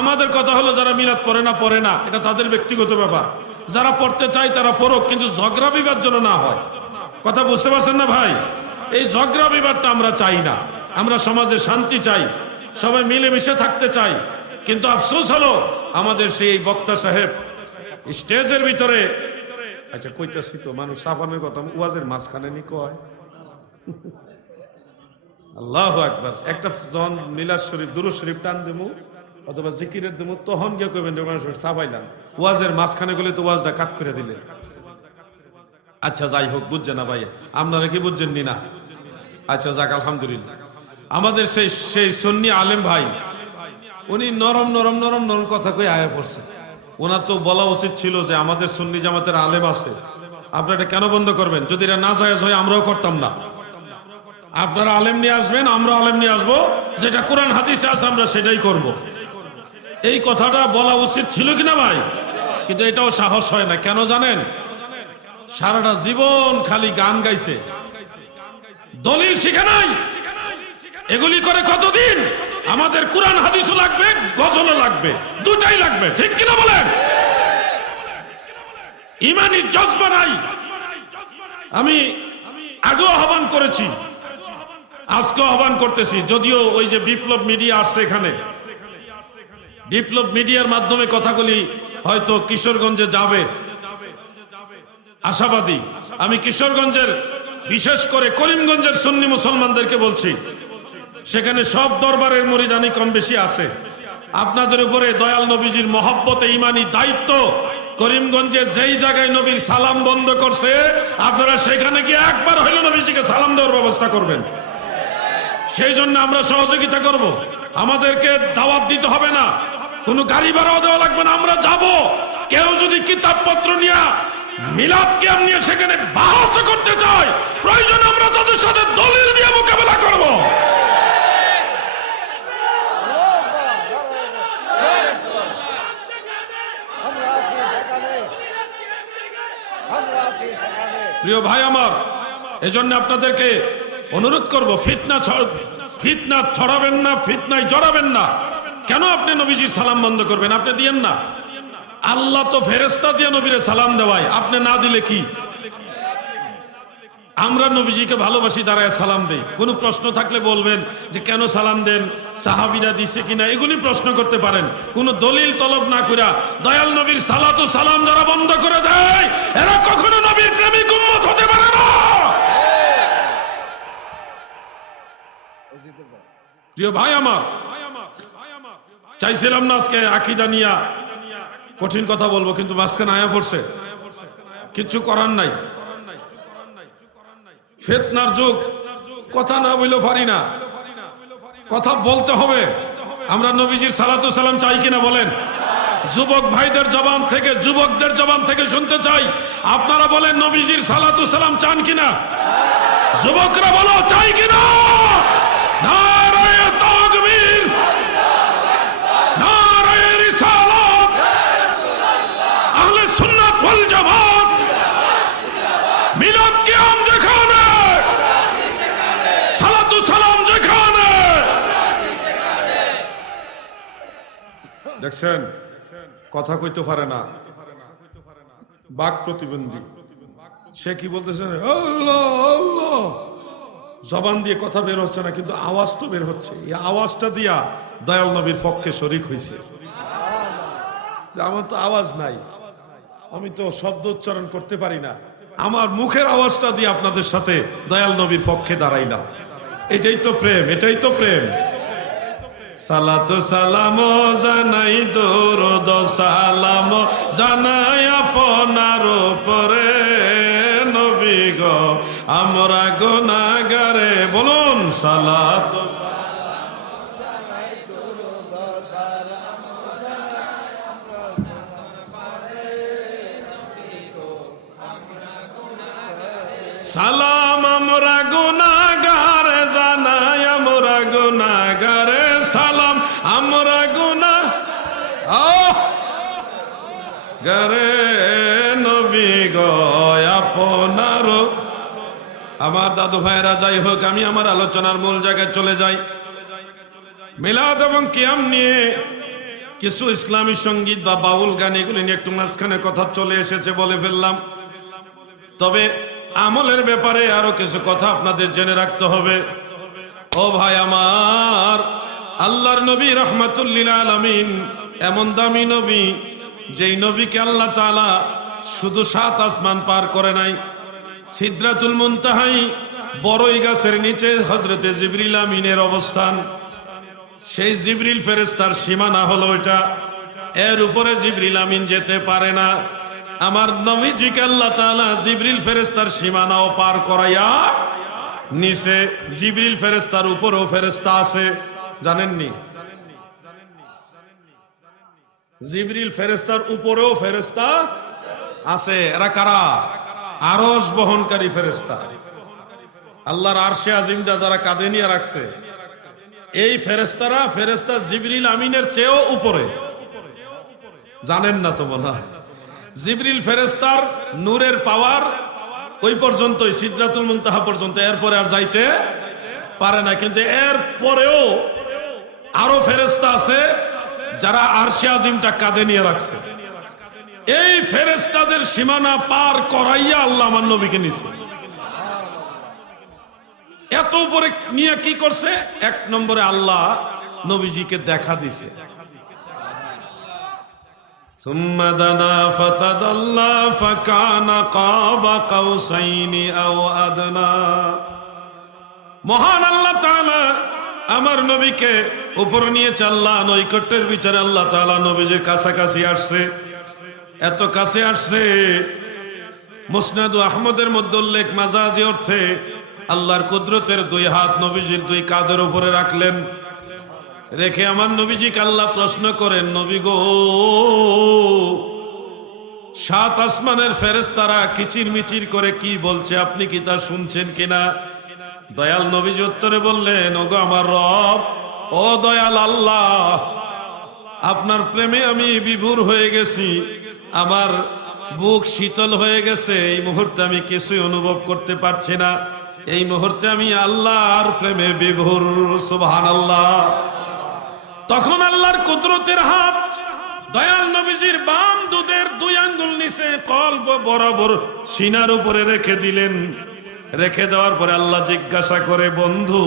আমাদের কথা হলো যারা মিলাদ পড়ে না, এটা তাদের ব্যক্তিগত ব্যাপার। যারা পড়তে চায় তারা পড়ুক, কিন্তু ঝগড়া বিবাদ যেন না হয়। কথা বুঝতে পারছেন না ভাই? এই ঝগড়া বিবাদটা আমরা চাই না। আমরা সমাজে শান্তি চাই, সবাই মিলেমিশে থাকতে চাই। কিন্তু আফসোস হলো আমাদের সেই বক্তা সাহেব স্টেজের ভিতরে, আচ্ছা কইতাছি তো, মানুষ সাফানের কথা ওয়াজের মাঝখানে নি কয়। আল্লাহু আকবার। একটা জন মিলাদ শরীফ, দুরূদ শরীফ টান দেবো, অথবা জিকিরের দিমু তখন গিয়ে কইবেন যে মানুষ চাপাইলাম, ওয়াজের মাঝখানে গেলে তো ওয়াজটা কাট করে দিলে। আচ্ছা যাই হোক, বুঝছেন না ভাই, আপনারা কি বুঝছেন নি না? আচ্ছা যাক, আলহামদুলিল্লাহ। আমাদের সেই সুন্নি আলেম ভাই, উনি নরম নরম নরম নরম কথা কই আয়া পড়ছে। ওনার তো বলা উচিত ছিল যে আমাদের সুন্নি জামাতের আলেম আছে, আপনারা এটা কেন বন্ধ করবেন? যদি এটা না জায়েজ হয় আমরাও করতাম না। আপনারা আলেম নিয়ে আসবেন, আমরা আলেম নিয়ে আসবো, যেটা কোরআন হাদিসে আছে আমরা সেটাই করব। এই কথাটা বলা উচিত ছিল কিনা ভাই? কিন্তু এটাও সাহস হয় না। কেন জানেন? সারাটা জীবন খালি গান গাইছে, দলিল শিখে নাই। এগুলি করে কতদিন? আমাদের কোরআন হাদিসও লাগবে, গজলও লাগবে, দুটাই লাগবে, ঠিক কিনা বলেন? ইমানি জজবা নাই। আমি আগেও আহ্বান করেছি, আজকেও আহ্বান করতেছি। যদিও ওই যে বিপ্লব মিডিয়া আসছে এখানে, বিপ্লব মিডিয়ার মাধ্যমে কথাগুলি হয়তো কিশোরগঞ্জে যাবে, আশাবাদী। আমি কিশোরগঞ্জের, বিশেষ করে করিমগঞ্জের সুন্নি মুসলমানদেরকে বলছি, সেখানে সব দরবারের মুরিদানি কম বেশি আছে। আপনাদের উপরে দয়াল নবীজির মহব্বতে ইমানি দায়িত্ব। করিমগঞ্জে যেই জায়গায় নবীর সালাম বন্ধ করছে, আপনারা সেখানে গিয়ে একবার হইলে নবীজিকে সালাম দেওয়ার ব্যবস্থা করবেন। সেই জন্য আমরা সহযোগিতা করব। আমাদেরকে দাওয়াত দিতে হবে না, কোনো গাড়ি ভাড়াও দেওয়া লাগবে না, আমরা যাব। কেউ যদি কিতাবপত্র নিয়ে, মিলাদ কিয়াম নিয়ে সেখানে বাহস করতে চায়, প্রয়োজন আমরা তাদের সাথে দলিল দিয়ে মোকাবেলা করব। প্রিয় ভাই আমার, এজন্য আপনাদেরকে অনুরোধ করব, ফিতনা ছড়াবেন না, ফিতনায় জড়াবেন না। কেন আপনি নবীজির সালাম বন্ধ করবেন? আপনি দিয়েন না। আল্লাহ তো ফেরেশতা দিয়ে নবীরে সালাম দেওয়ায়, আপনি না দিলে কি? আমরা নবীজিকে ভালোবাসি, দাঁড়ায় সালাম দেই। কোনো প্রশ্ন থাকলে বলবেন যে কেন সালাম দেন, সাহাবীরা দিছে কিনা, এগুলি প্রশ্ন করতে পারেন। কোনো দলিল তলব না কইরা দয়াল নবীর সালাতু সালাম যারা বন্ধ করে দেয়, এরা কখনো নবীর প্রেমিক উম্মত হতে পারে না। প্রিয় ভাই আমার, চাইছিলাম না আজকে আকীদা নিয়া কঠিন কথা বলবো, কিন্তু মাঝখানে আয়া পড়ছে, কিচ্ছু করার নাই। ফিতনার যুগ, কথা না বললেও পারি না, কথা বলতে হবে। আমরা নবীজির সালাতু সালাম চাই কিনা বলেন? যুবক ভাইদের জবান থেকে, যুবকদের জবান থেকে শুনতে চাই, আপনারা বলেন নবীজির সালাতু সালাম চান কিনা? যুবকরা বলো, চাই কিনা? নারায়ে তাকবীর, নারায়ে রিসালাত, আহলে সুন্নাত ওয়াল জামাত, মিলাদ কিয়াম যেখানে, সালাতু সালাম যেখানে। দেখছেন, কথা কইতে পারে না, বাক প্রতিবন্ধী। সে কি বলতেছে? আল্লাহ আল্লাহ, জবান দিয়ে কথা বের হচ্ছে না, কিন্তু আওয়াজ তো বের হচ্ছে। এই আওয়াজটা দিয়া দয়াল নবীর পক্ষে শরীক হয়েছে। আমার তো আওয়াজ নাই, আমি তো শব্দ উচ্চারণ করতে পারি না, আমার মুখের আওয়াজটা দিয়ে আপনাদের সাথে দয়াল নবীর পক্ষে দাঁড়াইলাম। এটাই তো প্রেম, এটাই তো প্রেম। সালাতু সালাম জানাই, দরুদ সালাম জানাই আপনার উপরে, নবী গো আমরা গুনাহগারে। বলুন সালাতু সালাম আমরা গুনাহগার জানাই, আমরা গুনাহগারে সালাম, আমরা গুনাহগারে নবী গো আপনার। আমার দাদু ভাইরা, যাই হোক, আমি আমার আলোচনার মূল জায়গায় চলে যাই। মিলাদ এবং কিয়াম নিয়ে কিছু ইসলামী সঙ্গীত বা বাউল গান, এগুলি নিয়ে একটু মাঝখানে কথা চলে এসেছে, বলে ফেললাম। তবে আমলের ব্যাপারে আরো কিছু কথা আপনাদের জেনে রাখতে হবে। ও ভাই আমার, আল্লাহর নবী রাহমাতুল লিল আলামিন এমন দামি নবী, যেই নবীকে আল্লাহ তাআলা শুধু 7 আসমান পার করে নাই, সিদরাতুল মুনতাহাই বড়ই গাছের নিচে হযরতে জিবরিল আমিনের অবস্থান। সেই জিবরিল ফেরেশতার সীমানা হলো ওইটা, এর উপরে জিবরিল আমিন যেতে পারে না। আমার নবীজিকে আল্লাহ তাআলা জিবরিল ফেরেশতার সীমানাও পার করাইয়া নিচে। জিবরিল ফেরেশতার উপরেও ফেরেশতা আছে, জানেননি? জিবরিল ফেরেশতার উপরেও ফেরেশতা আছে। এরা কারা? আরশ বহনকারী ফেরেশতা। আল্লাহর আরশে আজিমটা যারা কাঁধে নিয়ে রাখছে, এই ফেরেশতারা ফেরেশতা জিবরিল আমিনের চেয়েও উপরে। জানেন না তো মনে হয়? জিবরিল ফেরেশতার নূরের পাওয়ার ওই পর্যন্তই, সিদরাতুল মুনতাহা পর্যন্ত, এরপরে আর যাইতে পারে না। কিন্তু এর পরেও আরো ফেরেশতা আছে যারা আরশে আজিমটা কাঁধে নিয়ে রাখছে। এই ফেরেশতাদের সীমানা পার করাইয়া আল্লাহ আমার নবীকে নিছে। এত উপরে নিয়ে কি করছে? এক নম্বরে আল্লাহ নবীজিকে দেখা দিছে। ثم دنا فتدلى فكان قاب قوسين أو أدنى। মহান আল্লাহ তাআলা আমার নবীকে উপর নিয়ে আল্লাহ নৈকট্যের বিচারে আল্লাহ তাআলা নবীজির কাছাকাছি আসছে। এত কাছে আসছে, মুসনাদ আহমদের মধ্যে উল্লেখ, মাজাজি অর্থে আল্লাহর কুদরতের দুই হাত নবীজির দুই কাঁধের উপরে রাখলেন। রেখে আমার নবীজিকে আল্লাহ প্রশ্ন করেন, নবী গো, সাত আসমানের ফেরেশতারা কিচির মিচির করে কি বলছে, আপনি কি তা শুনছেন কিনা? দয়াল নবীজি উত্তরে বললেন, ওগো আমার রব, ও দয়াল আল্লাহ, আপনার প্রেমে আমি বিভোর হয়ে গেছি, আমার বুক শীতল হয়ে গেছে। এই মুহূর্তে আমি কিছুই অনুভব করতে পারছি না। এই মুহূর্তে আমি আল্লাহর প্রেমে বিভোর। সুবহানাল্লাহ। তখন আল্লাহর কুদরতের হাত দয়াল নবীজির বাম দুধের দুই আঙ্গুল নিচে কলব বরাবর সিনার উপরে রেখে দিলেন। রেখে দেওয়ার পরে আল্লাহ জিজ্ঞাসা করে, বন্ধু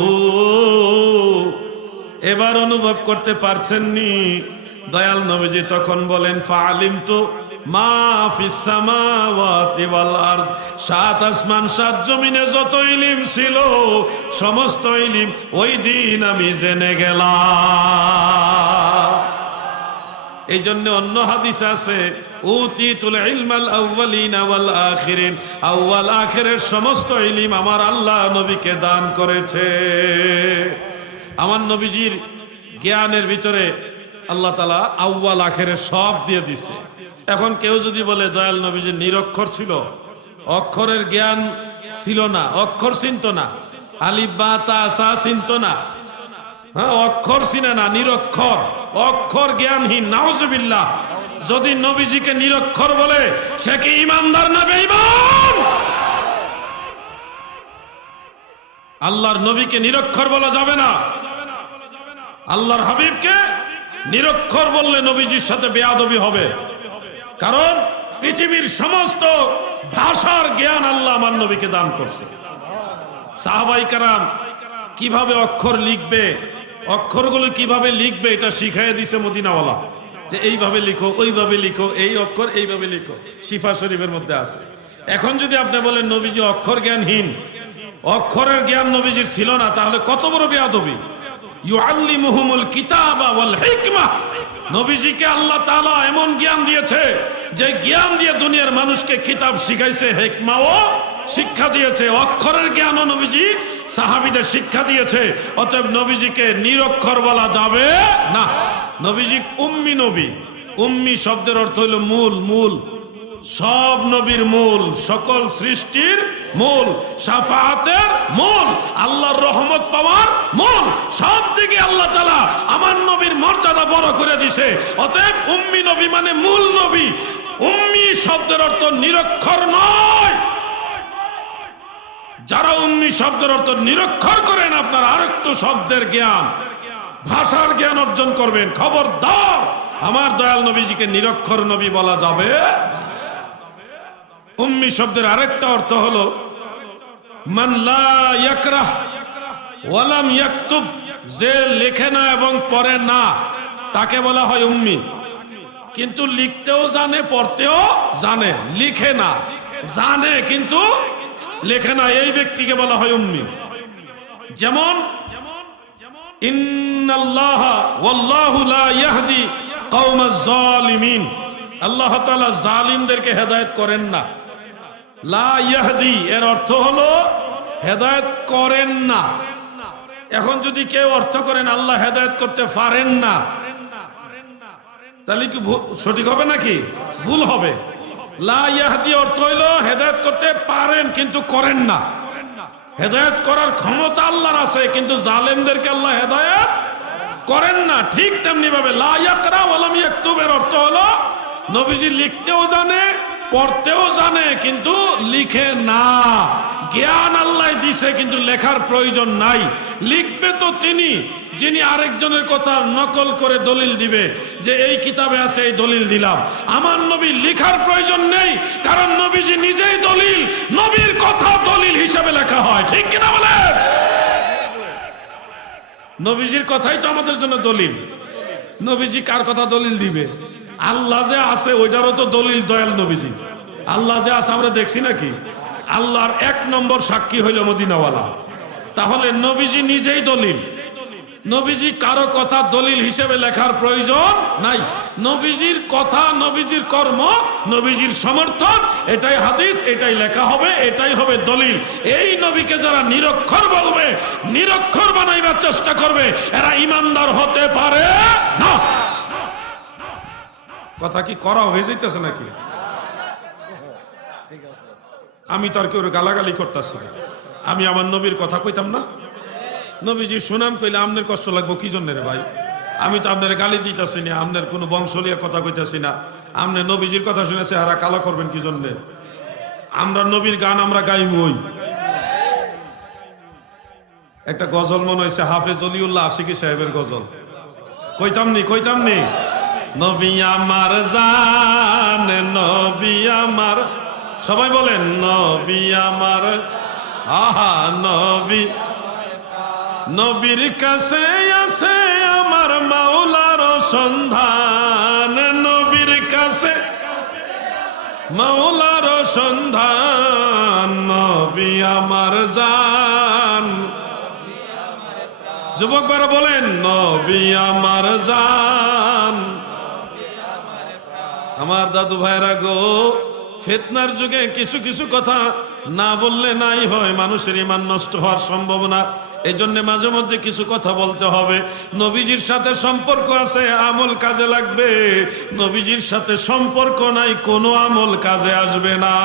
এবার অনুভব করতে পারছেননি? দয়াল নবীজি তখন বলেন, ফাআলিমতু মা ফিস সামাওয়াতি ওয়াল আরদ। সাত আসমান সাত জমিনে যত ইলম ছিল সমস্ত ইলম ওই দিন আমি জেনে গেলাম। এই জন্য অন্য হাদিস আছে, উতিতুল ইলমাল আউয়ালিনা ওয়াল আখিরিন, আউয়াল আখিরের সমস্ত ইলম আমার আল্লাহ নবীকে দান করেছে। আমার নবীজির জ্ঞানের ভিতরে আল্লাহ তাআলা আউয়াল আখিরের সব দিয়ে দিছে। এখন কেউ যদি বলে দয়াল নবীজি নিরক্ষর ছিল, অক্ষরের জ্ঞান ছিল না, অক্ষর চিনত না, আলিফ বা তা সা চিনত না, হ্যাঁ অক্ষর চিনে না, নিরক্ষর, অক্ষর জ্ঞানহীন, নাউজুবিল্লাহ। যদি নবীজিকে নিরক্ষর বলে সে কি ঈমানদার না বেঈমান? আল্লাহর নবীকে নিরক্ষর বলা যাবে না। আল্লাহর হাবিবকে নিরক্ষর বললে নবীজির সাথে বেয়াদবি হবে। কারণ পৃথিবীর সমস্ত ভাষার জ্ঞান আল্লাহ আমার নবীকে দান করছে। সাহাবায়ে কেরাম কিভাবে অক্ষর লিখবে, অক্ষরগুলো কিভাবে লিখবে এটা শিখাইয়া দিছে মদিনাওয়ালা, যে এইভাবে লিখো, ওইভাবে লিখো, এই অক্ষর এইভাবে লিখো, শিফা শরীফের মধ্যে আছে। এখন যদি আপনি বলেন নবীজি অক্ষর জ্ঞানহীন, অক্ষরের জ্ঞান নবীজির ছিল না, তাহলে কত বড় বেয়াদবি। ইউআল্লিমুহুমুল কিতাবা ওয়াল হিকমা। নবীজিকে আল্লাহ তাআলা এমন জ্ঞান দিয়েছে যে জ্ঞান দিয়ে দুনিয়ার মানুষকে কিতাব শিখাইছে, হিকমাও শিক্ষা দিয়েছে, অক্ষরের জ্ঞানও নবীজি সাহাবীদের শিক্ষা দিয়েছে। অতএব নবীজিকে নিরক্ষর বলা যাবে না। নবীজি উম্মি নবী। উম্মি শব্দের অর্থ হলো মূল, মূল, সব নবীর মূল, সকল সৃষ্টির মূল, শাফাআতের মূল, আল্লাহর রহমত পাওয়ার মূল, সব দিকে আল্লাহ তাআলা আমার নবীর মর্যাদা বড় করে দিয়েছে। অতএব উম্মি নবী মানে মূল নবী। উম্মি শব্দের অর্থ নিরক্ষর নয়। যারা উম্মি শব্দের অর্থ নিরক্ষর করেন, আপনার আরেকটু শব্দের জ্ঞান, ভাষার জ্ঞান অর্জন করবেন। খবরদার আমার দয়াল নবীজিকে নিরক্ষর নবী বলা যাবে। উম্মি শব্দের আরেকটা অর্থ হলো মান লা ইয়াকরাহ ওয়া লাম ইয়াকতুব, যে লেখে না এবং পড়ে না তাকে বলা হয় উম্মি। কিন্তু লিখতেও জানে, পড়তেও জানে, লিখে না, জানে কিন্তু লেখে না, এই ব্যক্তিকে বলা হয় উম্মি। যেমন ইন্নাল্লাহা ওয়াল্লাহু লা ইয়াহদি কওমাজ জালিমিন। আল্লাহ তাআলা জালিমদেরকে হেদায়েত করেন না। লা ইয়াহদি এর অর্থ হলো হেদায়েত করেন না। এখন যদি কেউ অর্থ করেন আল্লাহ হেদায়েত করতে পারেন না, তাহলে কি সঠিক হবে নাকি? ভুল হবে। লা ইয়াহদি অর্থ হইল হেদায়েত করতে পারেন কিন্তু করেন না। হেদায়েত করার ক্ষমতা আল্লাহর আছে, কিন্তু জালেমদেরকে আল্লাহ হেদায়েত করেন না। ঠিক তেমনি ভাবে লা ইয়াকরা ওয়া লাম ইয়াকতুব এর অর্থ হলো নবীজি লিখতেও জানে, পড়তেও জানে, কিন্তু লিখে না। জ্ঞান আল্লাহ দিছে কিন্তু লেখার প্রয়োজন নাই। লিখবে তো তিনি যিনি আরেকজনের কথা নকল করে দলিল দিবে যে এই কিতাবে আছে, এই দলিল দিলাম। আমার নবী লিখার প্রয়োজন নেই, কারণ নবীজি নিজেই দলিল। নবীর কথা দলিল হিসেবে লেখা হয়, ঠিক কিনা বলেন? নবীজির কথাই তো আমাদের জন্য দলিল। নবীজি কার কথা দলিল দিবে? আল্লাহ যে আছে ওইটারও তো দলিল দয়াল নবীজি। আল্লাহ যে আছে আমরা দেখছি নাকি? আল্লাহর এক নম্বর সাক্ষী হইল মদিনাওয়ালা। তাহলে নবীজি নিজেই দলিল। নবীজি কারো কথা দলিল হিসেবে লেখার প্রয়োজন নাই। নবীজির কথা, নবীজির কর্ম, নবীজির সমর্থন, এটাই হাদিস, এটাই লেখা হবে, এটাই হবে দলিল। এই নবীকে যারা নিরক্ষর বলবে, নিরক্ষর বানাইবার চেষ্টা করবে, এরা ইমানদার হতে পারে না। কথা কি করা হয়ে যাইতেছে নাকি? আমি তো আর কেউ গালাগালি করতেছি না। আমি আমার নবীর কথা কইতাম না? নবীজি সুনাম কইলে আমনের কষ্ট লাগবো কি জন্য রে ভাই? আমি তো আপনার গালি দিতেছি না, আপনার কোনো বংশলীয় কথা কইতেছি না। আপনি নবীজির কথা শুনেছে হারা কালা করবেন কি জন্য? আমরা নবীর গান আমরা গাইবই। একটা গজল মনে হয়েছে হাফেজ অলিউল্লাহ আশিকি সাহেবের গজল, কইতাম নি নবী আমার জান, নবী আমার, সবাই বলেন নবী আমার, আহা নবী, নবীর কাছে আছে আমার মাওলার সন্ধান, নবীর কাছে মাওলার সন্ধান, নবী আমার জান। যুবক বারা বলেন নবী আমার জান। আমার দাদু ভাইরা গো, ফিতনার যুগে কিছু কিছু কথা না বললে নাই হয়, মানুষের ঈমান নষ্ট হওয়ার সম্ভাবনা। এই জন্য মাঝে মধ্যে কিছু কথা বলতে হবে। নবীজির সাথে সম্পর্ক আছে, আমল কাজে লাগবে। নবীজির সাথে সম্পর্ক নাই, কোনো আমল কাজে আসবে না।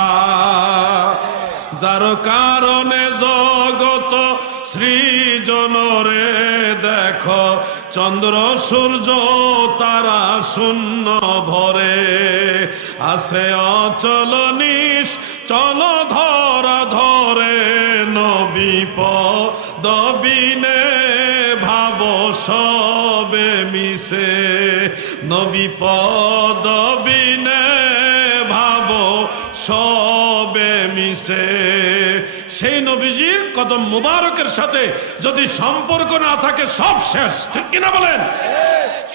যার কারণে জগত সৃজনরে দেখো, চন্দ্র সূর্য তারা শূন্য ভরে, আছে অচল নিশ্চল ধরা ধরে, নবী পদবিনে ভাব সবে মিশে, নবী পদবিনে ভাব সবে মিশে। সেই নবীজির কদম মুবারকের সাথে যদি সম্পর্ক না থাকে সব শেষ, ঠিক কিনা বলেন?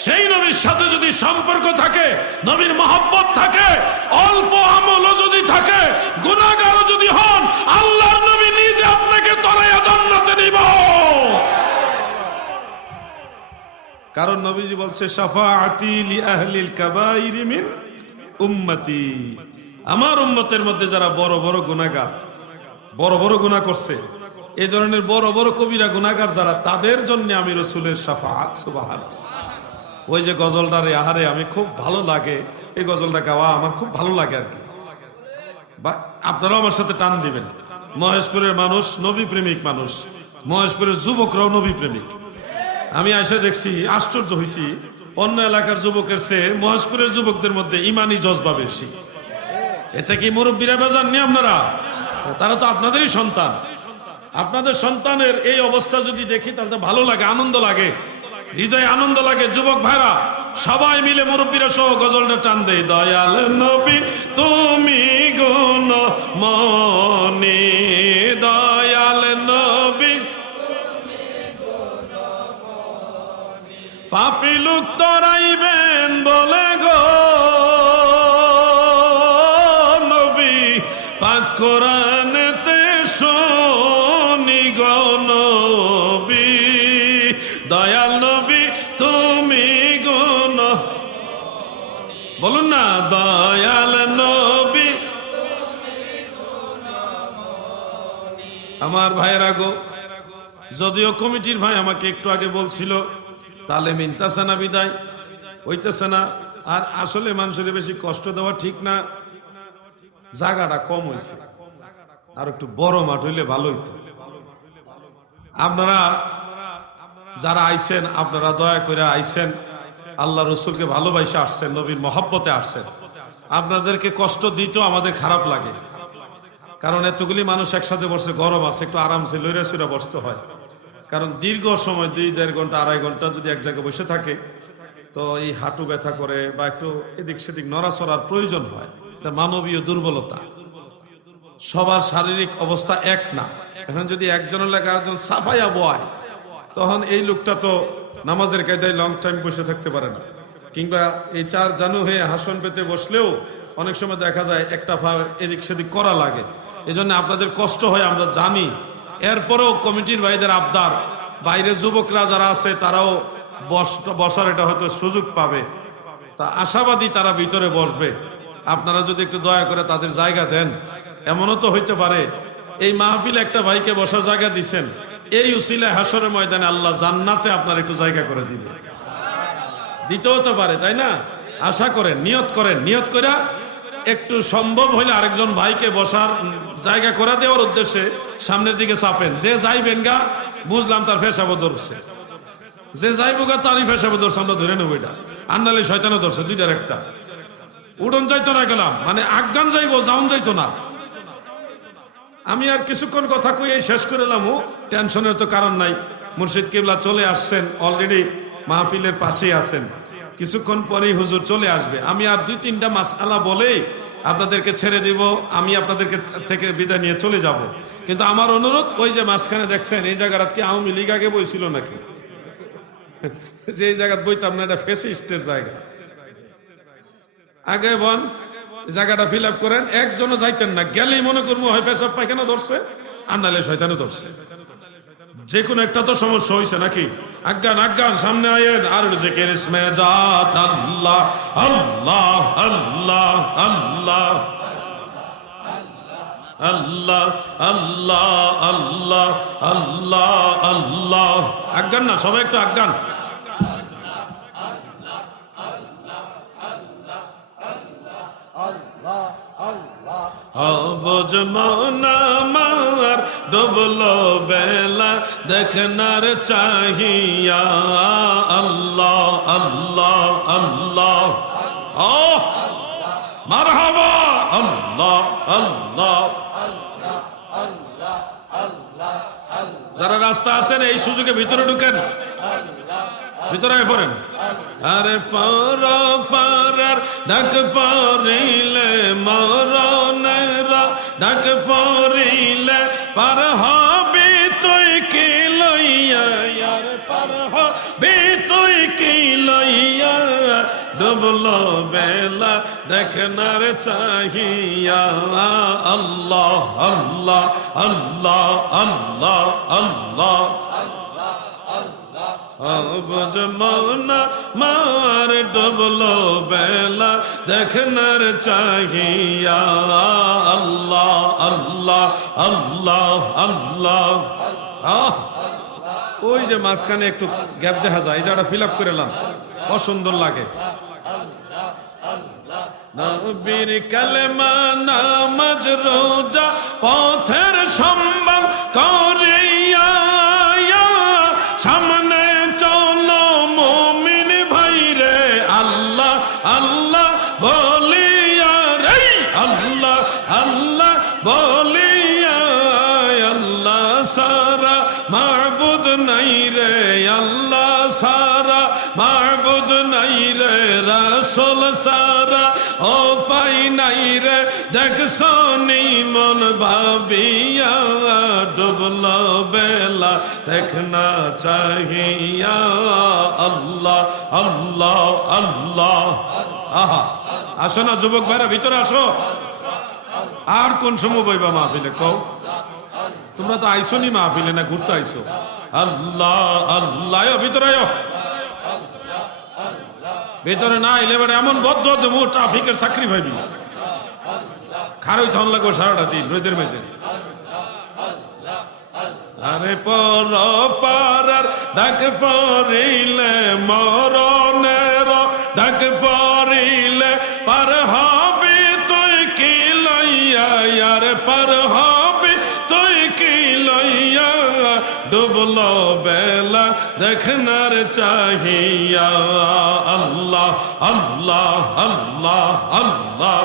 সেই নবীর সাথে যদি সম্পর্ক থাকে, নবীর মহব্বত থাকে, অল্প আমলও যদি থাকে, গুনাহগারও যদি হন, আল্লাহর নবী নিজে আপনাকে তরাইয়া জান্নাতে নিব। কারণ নবীজি বলছে শাফাআতি লি আহলিল কাবাইর মিন উম্মতি, আমার উম্মতের মধ্যে যারা বড় বড় গুনাহগার, বড় বড় গুনাহ করছে, এই ধরনের বড় বড় কবিরা গুনাহগার যারা, তাদের জন্য আমি রাসূলের শাফাআত। সুবহানাল্লাহ। ওই যে গজলটা রে আহারে, আমি খুব ভালো লাগে এই গজলটা গাওয়া, আমার খুব ভালো লাগে আর কি। আপনারাও আমার সাথে টান দিবেন। মহেশপুরের মানুষ নবী প্রেমিক মানুষ, মহেশপুরের যুবকরাও নবী প্রেমিক। আমি এসে দেখছি, আশ্চর্য হয়েছি, অন্য এলাকার যুবকের চেয়ে মহেশপুরের যুবকদের মধ্যে ইমানি জজবা বেশি। এতে কি মুরব্বীরা বেজাননি আপনারা? তারা তো আপনাদেরই সন্তান। আপনাদের সন্তানের এই অবস্থা যদি দেখি তাহলে ভালো লাগে, আনন্দ লাগে, হৃদয়ে আনন্দ লাগে। যুবক ভাইরা সবাই মিলে মুরব্বীরা সহ গজলটা টান দেয়। দয়াল নবী তুমি গুণমণি, দয়াল নবী পাপী লোক তরাইবেন বলে গো, নবী পাক কোরআনেতে শুনি গো, নবী দয়া বলুন না, দয়াল নবী। আমার ভাইয়েরা গো, যদিও কমিটির ভাই আমাকে একটু আগে বলছিল তাহলে মিলতেছে না, বিদায় হইতেছে না। আর আসলে মানুষের বেশি কষ্ট দেওয়া ঠিক না, জায়গাটা কম হয়েছে, আর একটু বড় মাঠ হইলে ভালো হইতো। আপনারা যারা আইছেন, আপনারা দয়া করে আইছেন, আল্লাহ রসুলকে ভালোবাসে আসছেন, নবীর মহব্বতে আসছেন। আপনাদেরকে কষ্ট দিতেও আমাদের খারাপ লাগে, কারণ এতগুলি মানুষ একসাথে বসে, গরম আছে, একটু আরামসে লইরা সুরা বসতে হয়। কারণ দীর্ঘ সময় 2-1.5 ঘন্টা 2.5 ঘন্টা যদি এক জায়গায় বসে থাকে, তো এই হাঁটু ব্যথা করে বা একটু এদিক সেদিক নড়াচড়ার প্রয়োজন হয়। এটা মানবীয় দুর্বলতা। সবার শারীরিক অবস্থা এক না। এখন যদি একজনের লাগে আরেকজন সাফাইয়া বয়, তখন এই লোকটা তো নামাজের কায়দায় লং টাইম বসে থাকতে পারে না, কিংবা এই 4 জানু হয়ে হাসন পেতে বসলেও অনেক সময় দেখা যায় একটা পা এদিক সেদিক করা লাগে। এই জন্য আপনাদের কষ্ট হয় আমরা জানি। এরপরেও কমিটির ভাইদের আবদার, বাইরে যুবকরা যারা আছে তারাও বসার এটা হয়তো সুযোগ পাবে, তা আশাবাদী তারা ভিতরে বসবে। আপনারা যদি একটু দয়া করে তাদের জায়গা দেন। এমনও তো হইতে পারে এই মাহফিলে একটা ভাইকে বসার জায়গা দিছেন, এই উসিলায় হাসরের ময়দানে আল্লাহ জান্নাতে আপনার একটু জায়গা করে দিবে, দিতেও তো পারে, তাই না? আশা করেন, নিয়ত করেন, নিয়ত করে একটু সম্ভব হইলে আরেকজন ভাইকে বসার জায়গা করে দেওয়ার উদ্দেশ্যে সামনের দিকে চাপেন। যে যাইবেন গা বুঝলাম তার পেশাবো ধরছে, যে যাইবো গা তারই পেশাবো ধরছে, আমরা ধরে নেবো এটা। আন্নালে শয়তানও ধরছে, দুইটার একটা। উড়ন যাইতো না গেলাম, মানে আজ্ঞান যাইবো, যাওন যাইতো না। আমি আর কিছুক্ষণ কথা কই এই শেষ করে এলাম। টেনশনের তো কারণ নাই, মুর্শিদ কিবলা চলে আসছেন, অলরেডি মাহফিলের পাশেই আছেন, কিছুক্ষণ পরেই হুজুর চলে আসবে। আমি আর 2-3টা মাসআলা বলেই আপনাদেরকে ছেড়ে দিব, আমি আপনাদেরকে থেকে বিদায় নিয়ে চলে যাব। কিন্তু আমার অনুরোধ, ওই যে মাঝখানে দেখছেন এই জায়গাটা কি আওয়ামী লীগ আগে বইছিল নাকি? যে এই জায়গা বইতাম না, এটা ফেসিস্টের জায়গা। আগে বন জায়গাটা ফিল আপ করেন, একজনও যাইতেন না, গেলেই মনে করবো হয় পেশাব পায়খানা ধরছে, আর নাহলে শয়তানও ধরছে। যে কোনো একটা তো সমস্যা হয়েছে নাকি? আজ্ঞান আজ্ঞান, সামনে আয়েন। আর জিকির ইসমে জাত আল্লাহ আল্লাহ আল্লাহ আল্লাহ আল্লাহ আল্লাহ আল্লাহ আল্লাহ আল্লাহ। আজ্ঞান না, সবাই একটু আজ্ঞান। অবুঝ মন আমার ডুবলো বেলা দেখনার চাহিয়া, আল্লাহ আল্লাহ আল্লাহ। ও মারহাবা, আল্লাহ আল্লাহ। যারা রাস্তা আছেন এই সুযোগে ভিতরে ঢুকেন, ভিতরে পড়েন। আরে পর পারার ডাক পড়িলে, মরণেরা ডাক পড়িলে, পার হবি তুই কি লইয়া, পার হবি তুই কি লইয়া, ডুবলো বেলা দেখনার চাহিয়া, আল্লাহ আল্লাহ আল্লাহ আল্লাহ আল্লাহ। অবুঝ মন মার ডুবলো বেলা দেখনার চাহিয়া, আল্লাহ আল্লাহ আল্লাহ আল্লাহ। ওই যে মাঝখানে একটু গ্যাপ দেখা যায়, এই জায়গাটা ফিল আপ করে এলাম, অসুন্দর লাগে। নবীর কালেমা নামাজ রোজা পথের সম্মান করিয়া, সামনে চলো মুমিন ভাইরে, আল্লাহ আল্লাহ বলিয়া রে, আল্লাহ আল্লাহ বলিয়া, আল্লাহ সারা মাবুদ নাই রে, আল্লাহ সারা মাবুদ নাই রে, রাসূল সারা ও পাই নাই রে, দেখছো নি মন ভাবিয়া, ডুবলো বেলা দেখনা চাহিয়া, আল্লাহ আল্লাহ আল্লাহ। আহা, আসো না যুবক ভাইরা, ভিতরে আসো। আর কোন সময় বইবা মাহফিলে কও? তোমরা তো আইসো নি মাহফিলে, না ঘুরতে আইসো? আল্লাহ আল্লাহ, ভিতরে আয়ো। ভেতরে না এলে এবার এমন বদ্ধ দেবো ট্রাফিকের চাকরি পাইবি খারই থন লাগবো সারাটা দিন রোদের মেঝে আরে পর পারার ডাক পড়িলে মরণের ডাক পড়িলে পার হবি তুই কি লইয়া আর পার হবি তুই কি লইয়া ডুবলো বেলা দেখনার চাহিয়া আল্লাহ আল্লাহ আল্লাহ আল্লাহ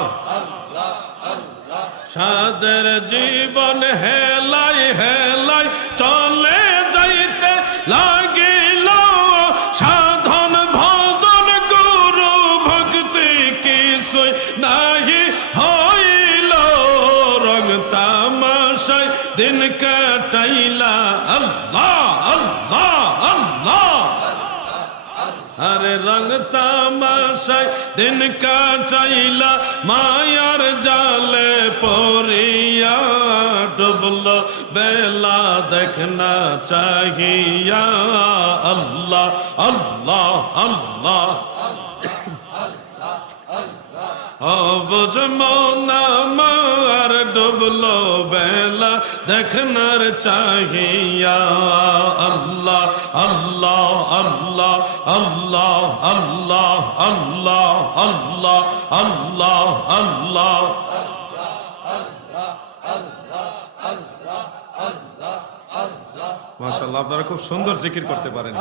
সাদের জীবন হেলাই হেলাই চলে যাইতে লাগিল সাধন ভজন গুরু ভক্তি কিছুই নাহি হইল রং তামাশায় দিন কাটাইলা আল্লাহ আল্লাহ আল্লাহ আরে রং তামাশায় দিন কাটাইলা মায়ার জালে পড়িয়া ডুবলো বেলা দেখনা চাহিয়া আল্লাহ আল্লাহ আল্লাহ বুঝ মনামার ডুবলো বেলা দেখনার চাহিয়া আল্লাহ আল্লাহ আল্লাহ আল্লাহ আল্লাহ আল্লাহ আল্লাহ আল্লাহ আল্লাহ মাশাআল্লাহ আপনারা খুব সুন্দর জিকির করতে পারেন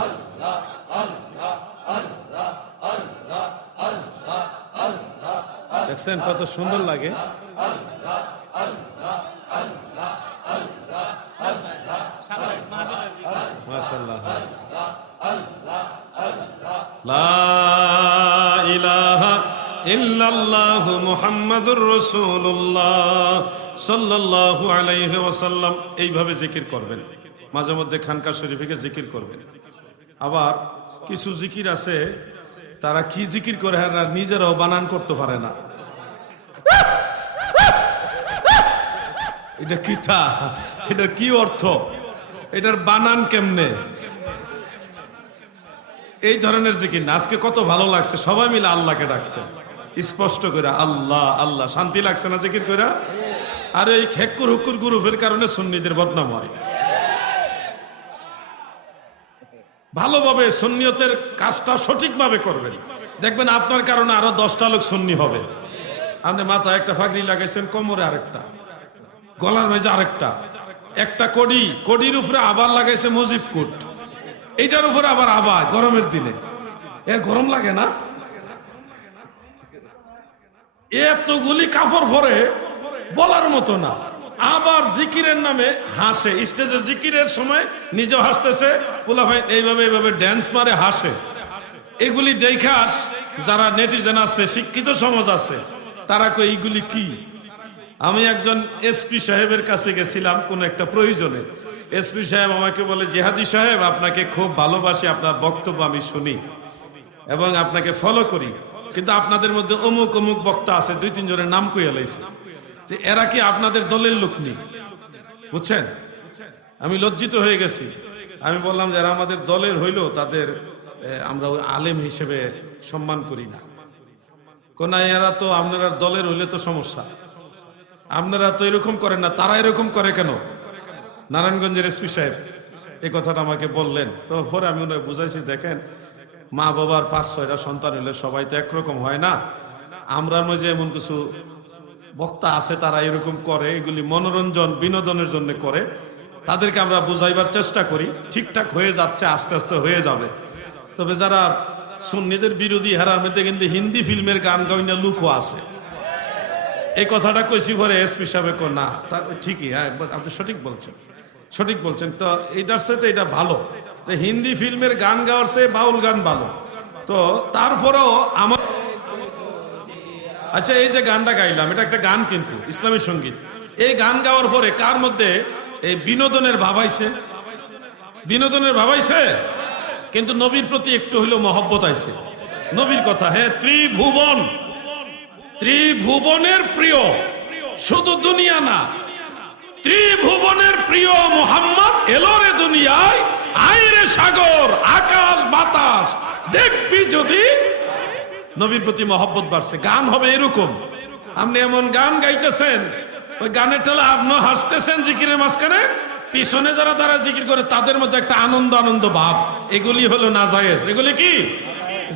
দেখছেন কত সুন্দর লাগে মাশাআল্লাহ লা ইলাহা ইল্লাল্লাহু মুহাম্মাদুর রাসূলুল্লাহ সাল্লাল্লাহু আলাইহি ওয়াসাল্লাম এইভাবে জিকির করবেন মাঝে মধ্যে খানকা শরীফে জিকির করবেন আবার কিছু জিকির আছে তারা কি জিকির করে আর নিজেরাও বানান করতে পারে না এটা কি তা এটা কি অর্থ এটার বানান কেমনে এই ধরনের জিকির না আজকে কত ভালো লাগছে সবাই মিলে আল্লাহকে ডাকছে স্পষ্ট করে আল্লাহ আল্লাহ শান্তি লাগছে না জিকির করে আর এই খেক্কুর হুকুর গ্রুপের কারণে সুন্নিদের বদনাম হয় ভালোভাবে সুন্নিয়তের কাজটা সঠিকভাবে করবেন দেখবেন আপনার কারণে আরো 10টা লোক সুন্নি হবে আপনি মাথায় একটা ফাগড়ি লাগাইছেন কোমরে আরেকটা গলার মেঝে আরেকটা একটা কডির উপরে আবার লাগাইছে মুজিব কুট এইটার উপরে আবার আবার গরমের দিনে এর গরম লাগে না এতগুলি কাপড় পরে বলার মতো না আবার জিকিরের নামে হাসে স্টেজে জিকিরের সময় নিজেও হাসতেছে পোলা ভাই এইভাবে এইভাবে ড্যান্স মারে হাসে এগুলি দেখাস যারা নেটিজেন আছে শিক্ষিত সমাজ আছে তারা কই এইগুলি কি আমি একজন এসপি সাহেবের কাছে গেছিলাম কোন একটা প্রয়োজনে এসপি সাহেব আমাকে বলে জিহাদি সাহেব আপনাকে খুব ভালোবাসি আপনার বক্তব্য আমি শুনি এবং আপনাকে ফলো করি কিন্তু আপনাদের মধ্যে অমুক অমুক বক্তা আছে 2-3 জনের নাম কইয়া লাইছে যে এরা কি আপনাদের দলের লোক নেই বুঝছেন আমি লজ্জিত হয়ে গেছি আমি বললাম যে এরা আমাদের দলের হইলো তাদের আমরা আলেম হিসেবে সম্মান করি না কোন এরা তো আপনারা দলের হইলে তো সমস্যা আপনারা তো এরকম করেন না তারা এরকম করে কেন নারায়ণগঞ্জের এসপি সাহেব এই কথাটা আমাকে বললেন তো পরে আমি ওনাকে বুঝাইছি দেখেন মা বাবার 5-6টা সন্তান হলে সবাই তো একরকম হয় না আমরার মাঝে এমন কিছু বক্তা আছে তারা এরকম করে এগুলি মনোরঞ্জন বিনোদনের জন্য করে তাদেরকে আমরা বুঝাইবার চেষ্টা করি ঠিকঠাক হয়ে যাচ্ছে আস্তে আস্তে হয়ে যাবে তবে যারা সুন্নিদের বিরোধী হেরার মধ্যে কিন্তু হিন্দি ফিল্মের গান গাইনা লুকও আছে এই কথাটা কইছি পরে এসপি সাহেব না তা ঠিকই হ্যাঁ আপনি সঠিক বলছেন তো এটার সাথে এটা ভালো তো হিন্দি ফিল্মের গান গাওয়ার চেয়ে বাউল গান ভালো তো তারপরেও আমার আচ্ছা এই যে গানটা গাইলাম এটা একটা গান কিন্তু ইসলামী সঙ্গীত এই গান গাওয়ার পরে কার মধ্যে এই বিনোদনের ভাব আইছে কিন্তু নবীর প্রতি একটু হইলেও মহব্বত আইছে নবীর কথা হ্যাঁ ত্রিভুবনের প্রিয় শুধু দুনিয়া না ত্রিভুবনের প্রিয় মুহাম্মদ এলো রে দুনিয়ায় আইরে সাগর আকাশ বাতাস দেখবি যদি নবীর প্রতি মহব্বত বাড়ছে। গান হবে এরকম, আপনি এমন গান গাইতেছেন, ওই গানের টেলে আপনিও হাসতেছেন জিকিরের মাঝখানে, পিছনে যারা তারা জিকির করে তাদের মধ্যে একটা আনন্দ আনন্দ ভাব। এগুলি হলো নাজায়েজ। এগুলি কি?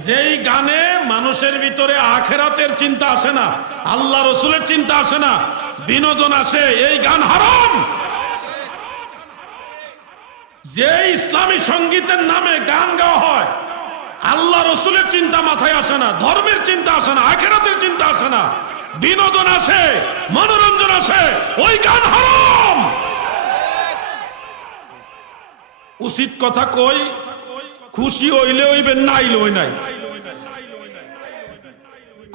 যেই গানে মানুষের ভিতরে আখেরাতের চিন্তা আসে না, আল্লাহ রসুলের চিন্তা আসে না, বিনোদন আসে, এই গান হারাম। যে ইসলামী সঙ্গীতের নামে গান গাওয়া হয়, আল্লাহ রসুলের চিন্তা মাথায় আসে না, ধর্মের চিন্তা আসে না, আখেরাতের চিন্তা আসে না, বিনোদন আসে, মনোরঞ্জন আসে, ওই গান হারাম। উচিত কথা কই, খুশি হইলে হইবেন, না হইলে হই নাই,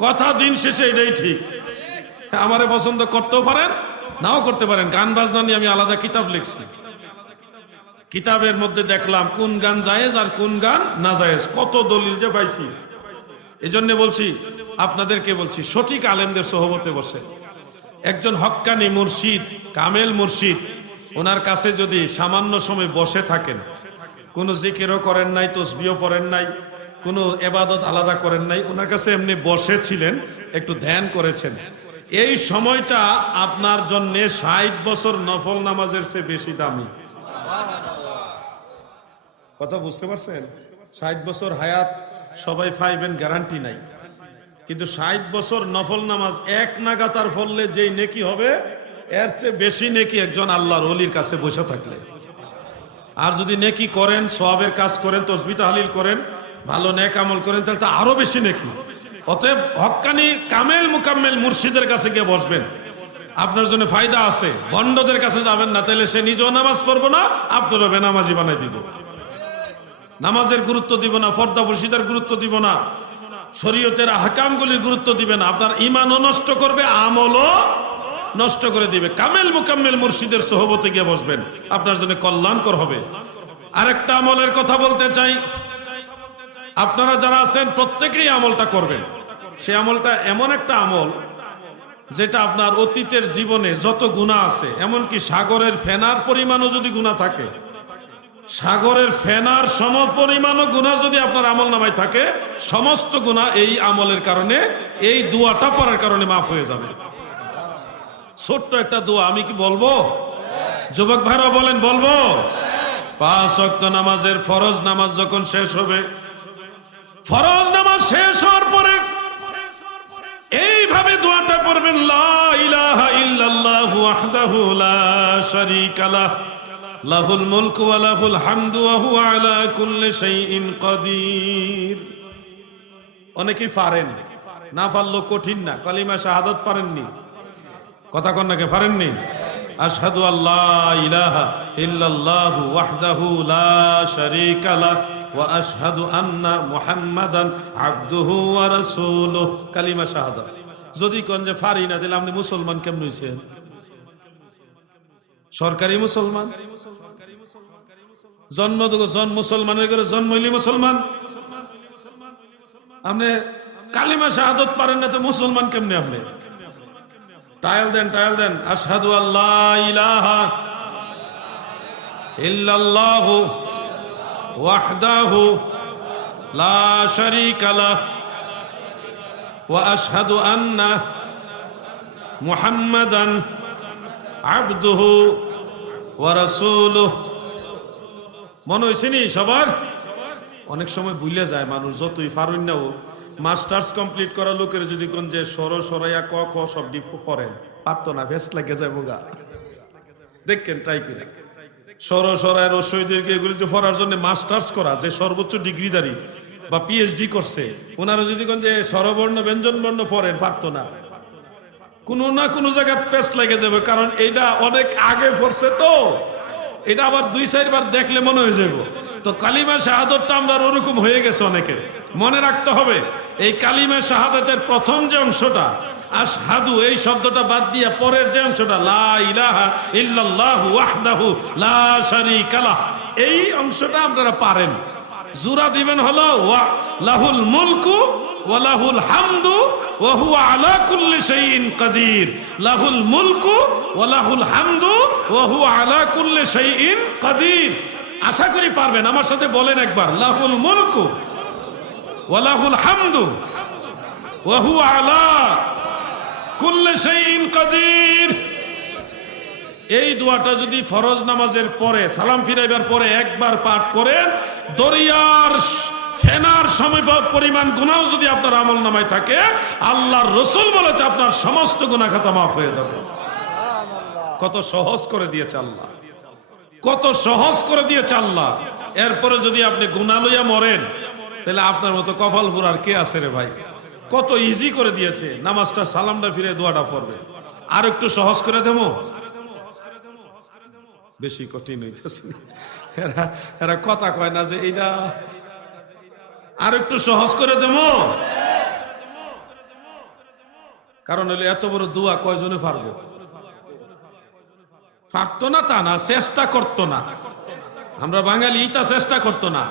কথা দিন শেষে এটাই ঠিক। আমারে পছন্দ করতেও পারেন, নাও করতে পারেন। গান বাজনা নিয়ে আমি আলাদা কিতাব লিখছি। কিতাবের মধ্যে দেখলাম কোন গান জায়েজ আর কোন গান না জায়েজ, কত দলিল যে পাইছি। এজন্য বলছি, আপনাদেরকে বলছি, সঠিক আলেমদের সোহবতে বসে একজন হক্কানি মুর্শিদ, কামেল মুর্শিদ, ওনার কাছে যদি সামান্য সময় বসে থাকেন, কোনো জিকিরও করেন নাই, তসবিহও পড়েন নাই, কোনো এবাদত আলাদা করেন নাই, ওনার কাছে এমনি বসেছিলেন, একটু ধ্যান করেছেন, এই সময়টা আপনার জন্য 60 বছর নফল নামাজের চেয়ে বেশি দামি। কথা বুঝতে পারছেন? 60 বছর হায়াত সবাই পাইবেন গ্যারান্টি নাই, কিন্তু 60 বছর নফল নামাজ এক নাগাতার ফললে যেই নেকি হবে, এর চেয়ে বেশি নেকি একজন আল্লাহর ওলির কাছে বসে থাকলে। আর যদি নেকি করেন, সওয়াবের কাজ করেন, তাসবিহ তাহলিল করেন, ভালো নেক আমল করেন, তাহলে তো আরো বেশি নেকি। অতএব হক্কানি কামেল মুকাম্মেল মুর্শিদের কাছে গিয়ে বসবেন, আপনার জন্য ফায়দা আছে। ভণ্ডদের কাছে যাবেন না, তাহলে সে নিজেও নামাজ পড়বো না, আপনারও বেনামাজি বানাই দিব। নামাজের গুরুত্ব দিব না, পর্দা বশিদার গুরুত্ব দিব না, শরীয়তের আহকামগুলির গুরুত্ব দিবে না, আপনার ঈমানও নষ্ট করবে, আমলও নষ্ট করে দিবে। কামেল মুকাম্মেল মুর্শিদের সোহবতে গিয়ে বসবেন, আপনার জন্য কল্যাণকর হবে। আরেকটা আমলের কথা বলতে চাই, আপনারা যারা আছেন প্রত্যেকেই আমলটা করবেন। সে আমলটা এমন একটা আমল যেটা আপনার অতীতের জীবনে যত গুনাহ আছে, এমনকি সাগরের ফেনার পরিমাণও যদি গুনাহ থাকে, সাগরের ফেনার সম পরিমাণও গুনাহ যদি আপনার আমল নামায় থাকে, সমস্ত গুনাহ এই আমলের কারণে, এই দোয়াটা পড়ার কারণে মাফ হয়ে যাবে। ছোট্ট একটা দোয়া, আমি কি বলবো? যুবক ভাইরা বলেন, বলবো? 5 ওয়াক্ত নামাজের ফরজ নামাজ যখন শেষ হবে, ফরজ নামাজ শেষ হওয়ার পরে এইভাবে দোয়াটা পড়বেন, লা ইলাহা ইল্লাল্লাহু ওয়াহদাহু লা শারীকা লাহ, লাহুল মুলকু ওয়া লাহুল হামদু ওয়া হুয়া আলা কুল্লি শাইইন কাদির। অনেকেই পারেন, না পারলেও কঠিন না। কালিমা শাহাদাত পারেননি, কথা কন নাকি পারেননি? আশহাদু আল্লা ইলাহা ইল্লাল্লাহু ওয়াহদাহু লা শারীকা লাহ ওয়া আশহাদু আন্না মুহাম্মাদান আবদুহু ওয়া রাসূলুহু। কালিমা শাহাদাত যদি কোন যে পারি না, দিলে আপনি মুসলমান কেমন হইছেন? সরকারি মুসলমান, জন্ম মুসলমানের ঘরে জন্ম হইলি মুসলমান। আপনি কালিমা শাহাদাত পারেন না, তো মুসলমান কেমনে? আপনি টায়াল দেন, টায়াল দেন। আশহাদু আল্লা ইলাহা ইল্লাল্লাহু ওয়াহদাহু লা শারীকা লাহ ওয়া আশহাদু আন্না মুহাম্মাদান আবদুহু ওয়া রাসূলুহু। মনে হইছে নি সবার? অনেক সময় ভুলে যায় মানুষ, যতই পারেন না হোক। মাস্টার্স কমপ্লিট করা লোকের যদি কোন যে সরাইয়া ক খ সব ডিফো পড়েন, পারতো না, ভেস লাগে যায় বোগা। দেখেন ট্রাই করে সরাই রসইদেরকে এগুলি যে পড়ার জন্য মাস্টার্স করা, যে সর্বোচ্চ ডিগ্রিধারী বা পিএইচডি করছে, ওনারা যদি কোন যে স্বরবর্ণ ব্যঞ্জন বর্ণ পড়েন, পারতো না। কোনো না কোনো জায়গায় পেস্ট লেগে যাবে, কারণ এটা অনেক আগে পড়ছে, তো এটা আবার 2-4 বার দেখলে মনে হয়ে যাবে। তো কালিমা শাহাদাতটা আমরা ওরকম হয়ে গেছে অনেকের। মনে রাখতে হবে, এই কালিমা শাহাদাতের প্রথম যে অংশটা আশহাদু, এই শব্দটা বাদ দিয়ে পরের যে অংশটা লা ইলাহা ইল্লাল্লাহু ওয়াহদাহু লা শারীকা লাহ, এই অংশটা আপনারা পারেন। জোড়া দিবেন হলো লাহুল মুলকু ওয়া লাহুল হামদু ওয়া হুয়া আলা কুল্লি শাইইন কাদির। লাহুল মুলকু ওয়া লাহুল হামদু ওয়া হুয়া আলা কুল্লি শাইইন কাদির। আশা করি পারবেন। আমার সাথে বলেন একবার, লাহুল মুলকু ওয়া লাহুল হামদু ওয়া হুয়া আলা কুল্লি শাইইন কাদির। এই দোয়াটা যদি ফরজ নামাজের পরে সালাম ফিরাইবার পরে একবার পাঠ করেন, দরিয়ার ফেনার সময় পরিমাণ গুনাহ যদি আপনার আমল নামায় থাকে, আল্লাহর রাসূল বলেছে আপনার সমস্ত গুনাহ খাতা মাফ হয়ে যাবে। কত সহজ করে দিয়েছে আল্লাহ, কত সহজ করে দিয়েছে আল্লাহ। এরপরে যদি আপনি গুনাহ লইয়া মরেন, তাহলে আপনার মতো কপাল পুরার কে আছে রে ভাই? কত ইজি করে দিয়েছে। নামাজটা সালামটা ফিরে দোয়াটা পড়বে। আর একটু সহজ করে দেবো, বেশি কঠিন হইতেছে। এরা কথা কয় না যে এইটা আর একটু সহজ করে দেবো, কারণ হলো এত বড় দোয়া কয়জনে পারবো? পারতো না তা না, চেষ্টা করতো না। আমরা বাঙালি তা চেষ্টা করতো না,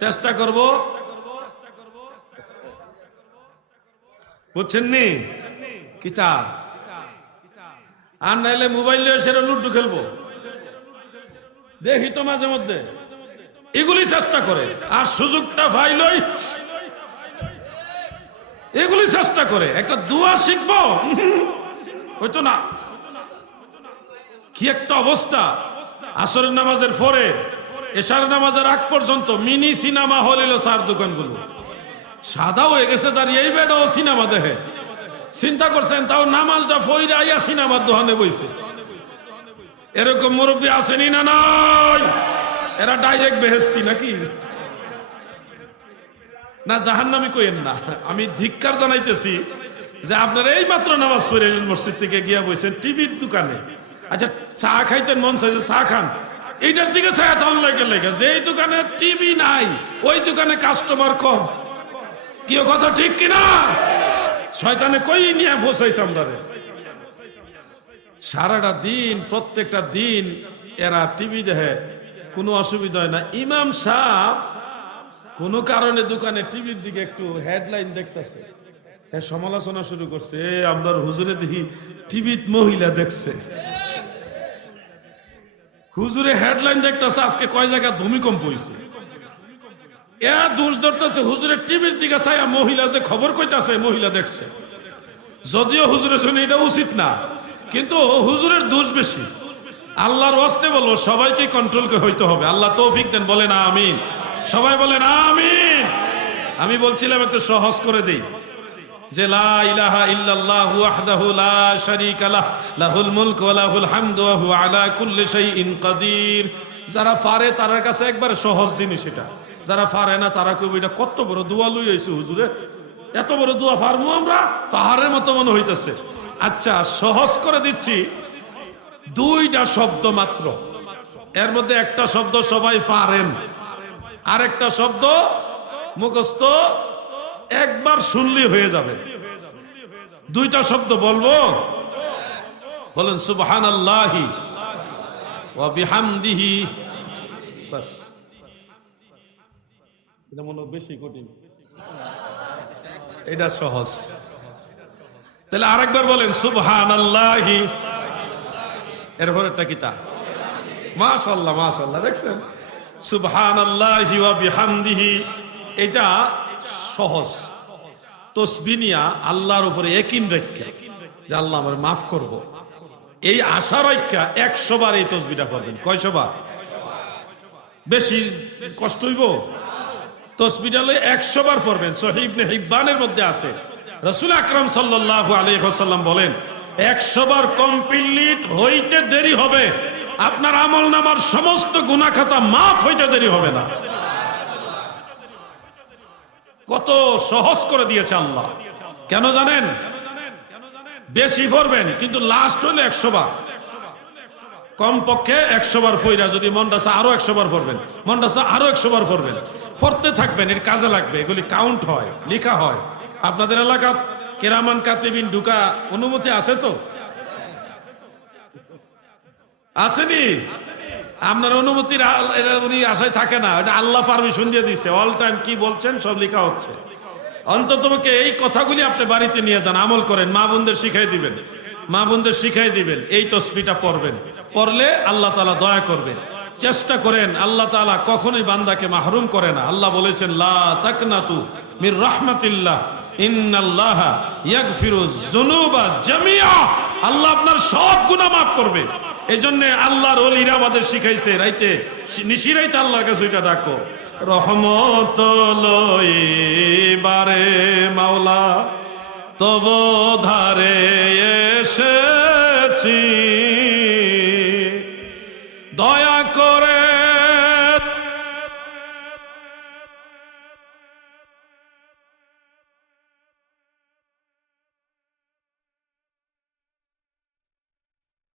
চেষ্টা করব, বুঝছেন নি? কিতা আর নাইলে মোবাইল নিয়ে সেটা লুডু খেলবো, দেখি তো মাঝে মধ্যে এগুলি চেষ্টা করে। আর সুযোগটা পাইলই এগুলি চেষ্টা করে। একটা দোয়া শিখবো, হইতো না। কি একটা অবস্থা! আসরের নামাজের পরে এশার নামাজের আগ পর্যন্ত মিনি সিনেমা হল এলো, চার দোকানগুলো সাদা হয়ে গেছে, দাঁড়িয়ে এই বেটাও সিনেমা দেখে। চিন্তা করছেন, তাও নামাজটা ফইরা আইয়া সিনেমার দোকানে বইছে। এরকম মুরব্বী আসেনি না নাই? এরা ডাইরেক্ট বেহেশতি নাকি? না জাহান্নামী কইেন না। আমি ধিক্কার জানাইতেছি যে আপনারা এই মাত্র নামাজ পড়ে মসজিদ থেকে গিয়া বইছেন টিভির দোকানে। আচ্ছা, চা খাইতেন মন চাইছে, চা খান, এইটার দিকে ছায়াতন লেগে লেগে। যেই দোকানে টিভি নাই ওই দোকানে কাস্টমার কম। কি কথা ঠিক কিনা? শয়তানে কই নিয়ে বসাইছে আমরা। সারাটা দিন, প্রত্যেকটা দিন এরা টিভি দেখে, কোনো অসুবিধা হয় না। ইমাম সাহেব কোনো কারণে দোকানে টিভির দিকে একটু হেডলাইন দেখতেছে, সমালোচনা শুরু করছে, আমরা হুজুরে দেখি টিভিত মহিলা দেখছে। হুজুরে হেডলাইন দেখতেছে আজকে কয় জায়গায় ভূমিকম্প হয়েছে। এ দোষ ধরতেছে হুজুরের টিভির দিকে ছায়া মহিলা যে খবর কইতাছে মহিলা দেখছে। যদিও হুজুরে শুনে এটা উচিত না, কিন্তু হুজুরের দোষ বেশি। আল্লাহর ওয়াস্তে বলবো, সবাইকে কন্ট্রোল হইতে হবে। আল্লাহ তৌফিক দেন, বলেন আমিন। সবাই বলেন আমিন। আমি বলছিলাম একটু সহজ করে দেই যে লা ইলাহা ইল্লাল্লাহু ওয়াহদাহু লা শারীকা লাহু লাহুল মুলকু ওয়া লাহুল হামদু ওয়া হুয়া আলা কুল্লি শাইইন কাদির। যারা পারে তার কাছে একবার সহজ জিনিস এটা। যারা পারে না তারা কইবে এটা কত বড় দোয়া লই আইছে হুজুরে, এত বড় দোয়া পারবো আমরা? পাহাড়ের মতো মনে হইতেছে। আচ্ছা, সহজ করে দিচ্ছি, দুইটা শব্দ মাত্র। এর মধ্যে একটা শব্দ সবাই পারেন, আরেকটা শব্দ মুখস্থ একবার শুনলি হয়ে যাবে। দুইটা শব্দ বলবো, বলেন সুবহানাল্লাহি ওয়া বিহামদিহি। বাস, এটা মনে বেশি কঠিন, এটা সহজ। তাহলে আরেকবার বলেন সুবহানাল্লাহি, এরপরেরটা কিতা? মাশাআল্লাহ মাশাআল্লাহ, দেখছেন? সুবহানাল্লাহি ওয়া বিহামদিহি, এটা সহজ। তাসবিহ নিয়া আল্লাহর উপরে ইয়াকিন রাখা যে আল্লাহ আমারে maaf করব, এই আশা রাখা 100 বার এই তাসবিহটা পড়বেন। কয়শো বার? বেশি কষ্ট হইব? তাসবিহটা 100 বার পড়বেন। সহিহ ইবনে হিব্বানের মধ্যে আছে, রাসূল আকরাম সাল্লাল্লাহু আলাইহি ওয়াসাল্লাম বলেন, 100 বার কমপ্লিট হইতে দেরি হবে, আপনার আমলনামার সমস্ত গুনাহ খাতা মাফ হইতে দেরি হবে না। কত সহজ করে দিয়েছে আল্লাহ। কেন জানেন? বেশি পড়বেন, কিন্তু লাস্ট হইলে 100 বার, কমপক্ষে 100 বার পড়া। যদি মনটা চায় আরো 100 বার পড়বেন, মনটা চায় আরো 100 বার পড়বেন, পড়তে থাকবেন। এর কাজে লাগবে, এগুলি কাউন্ট হয়, লেখা হয়। আপনাদের এলাকা কেরামান কাতিবিন ঢুকা অনুমতি আছে তো? আসেনি? আপনার অনুমতির উনি আশায় থাকে না, এটা আল্লাহ পারমিশন দিয়ে দিছে। অল টাইম কি বলছেন সব লেখা হচ্ছে। অন্ততপক্ষে এই কথাগুলি আপনি বাড়িতে নিয়ে যান, আমল করেন, মা বোনদের শিখাই দিবেন, মা বোনদের শিখাই দিবেন। এই তসবিহটা পড়বেন, পড়লে আল্লাহ তাআলা দয়া করবে। চেষ্টা করেন, আল্লাহ তাআলা কখনোই বান্দাকে মাহরুম করে না। আল্লাহ বলেছেন লা তাকনাতু মির রাহমাতিল্লাহ ইন্নাল্লাহা ইয়াগফিরুয যুনুবা জামিআ, আল্লাহ আপনার সব গুনাহ মাফ করবে। এজন্য আল্লাহর ওলিরা আমাদের শিখাইছে রাইতে নিশিরাইতে আল্লাহর কাছে এটা ডাকো, রহমত লইবারে মাওলা তব ধারে এসেছি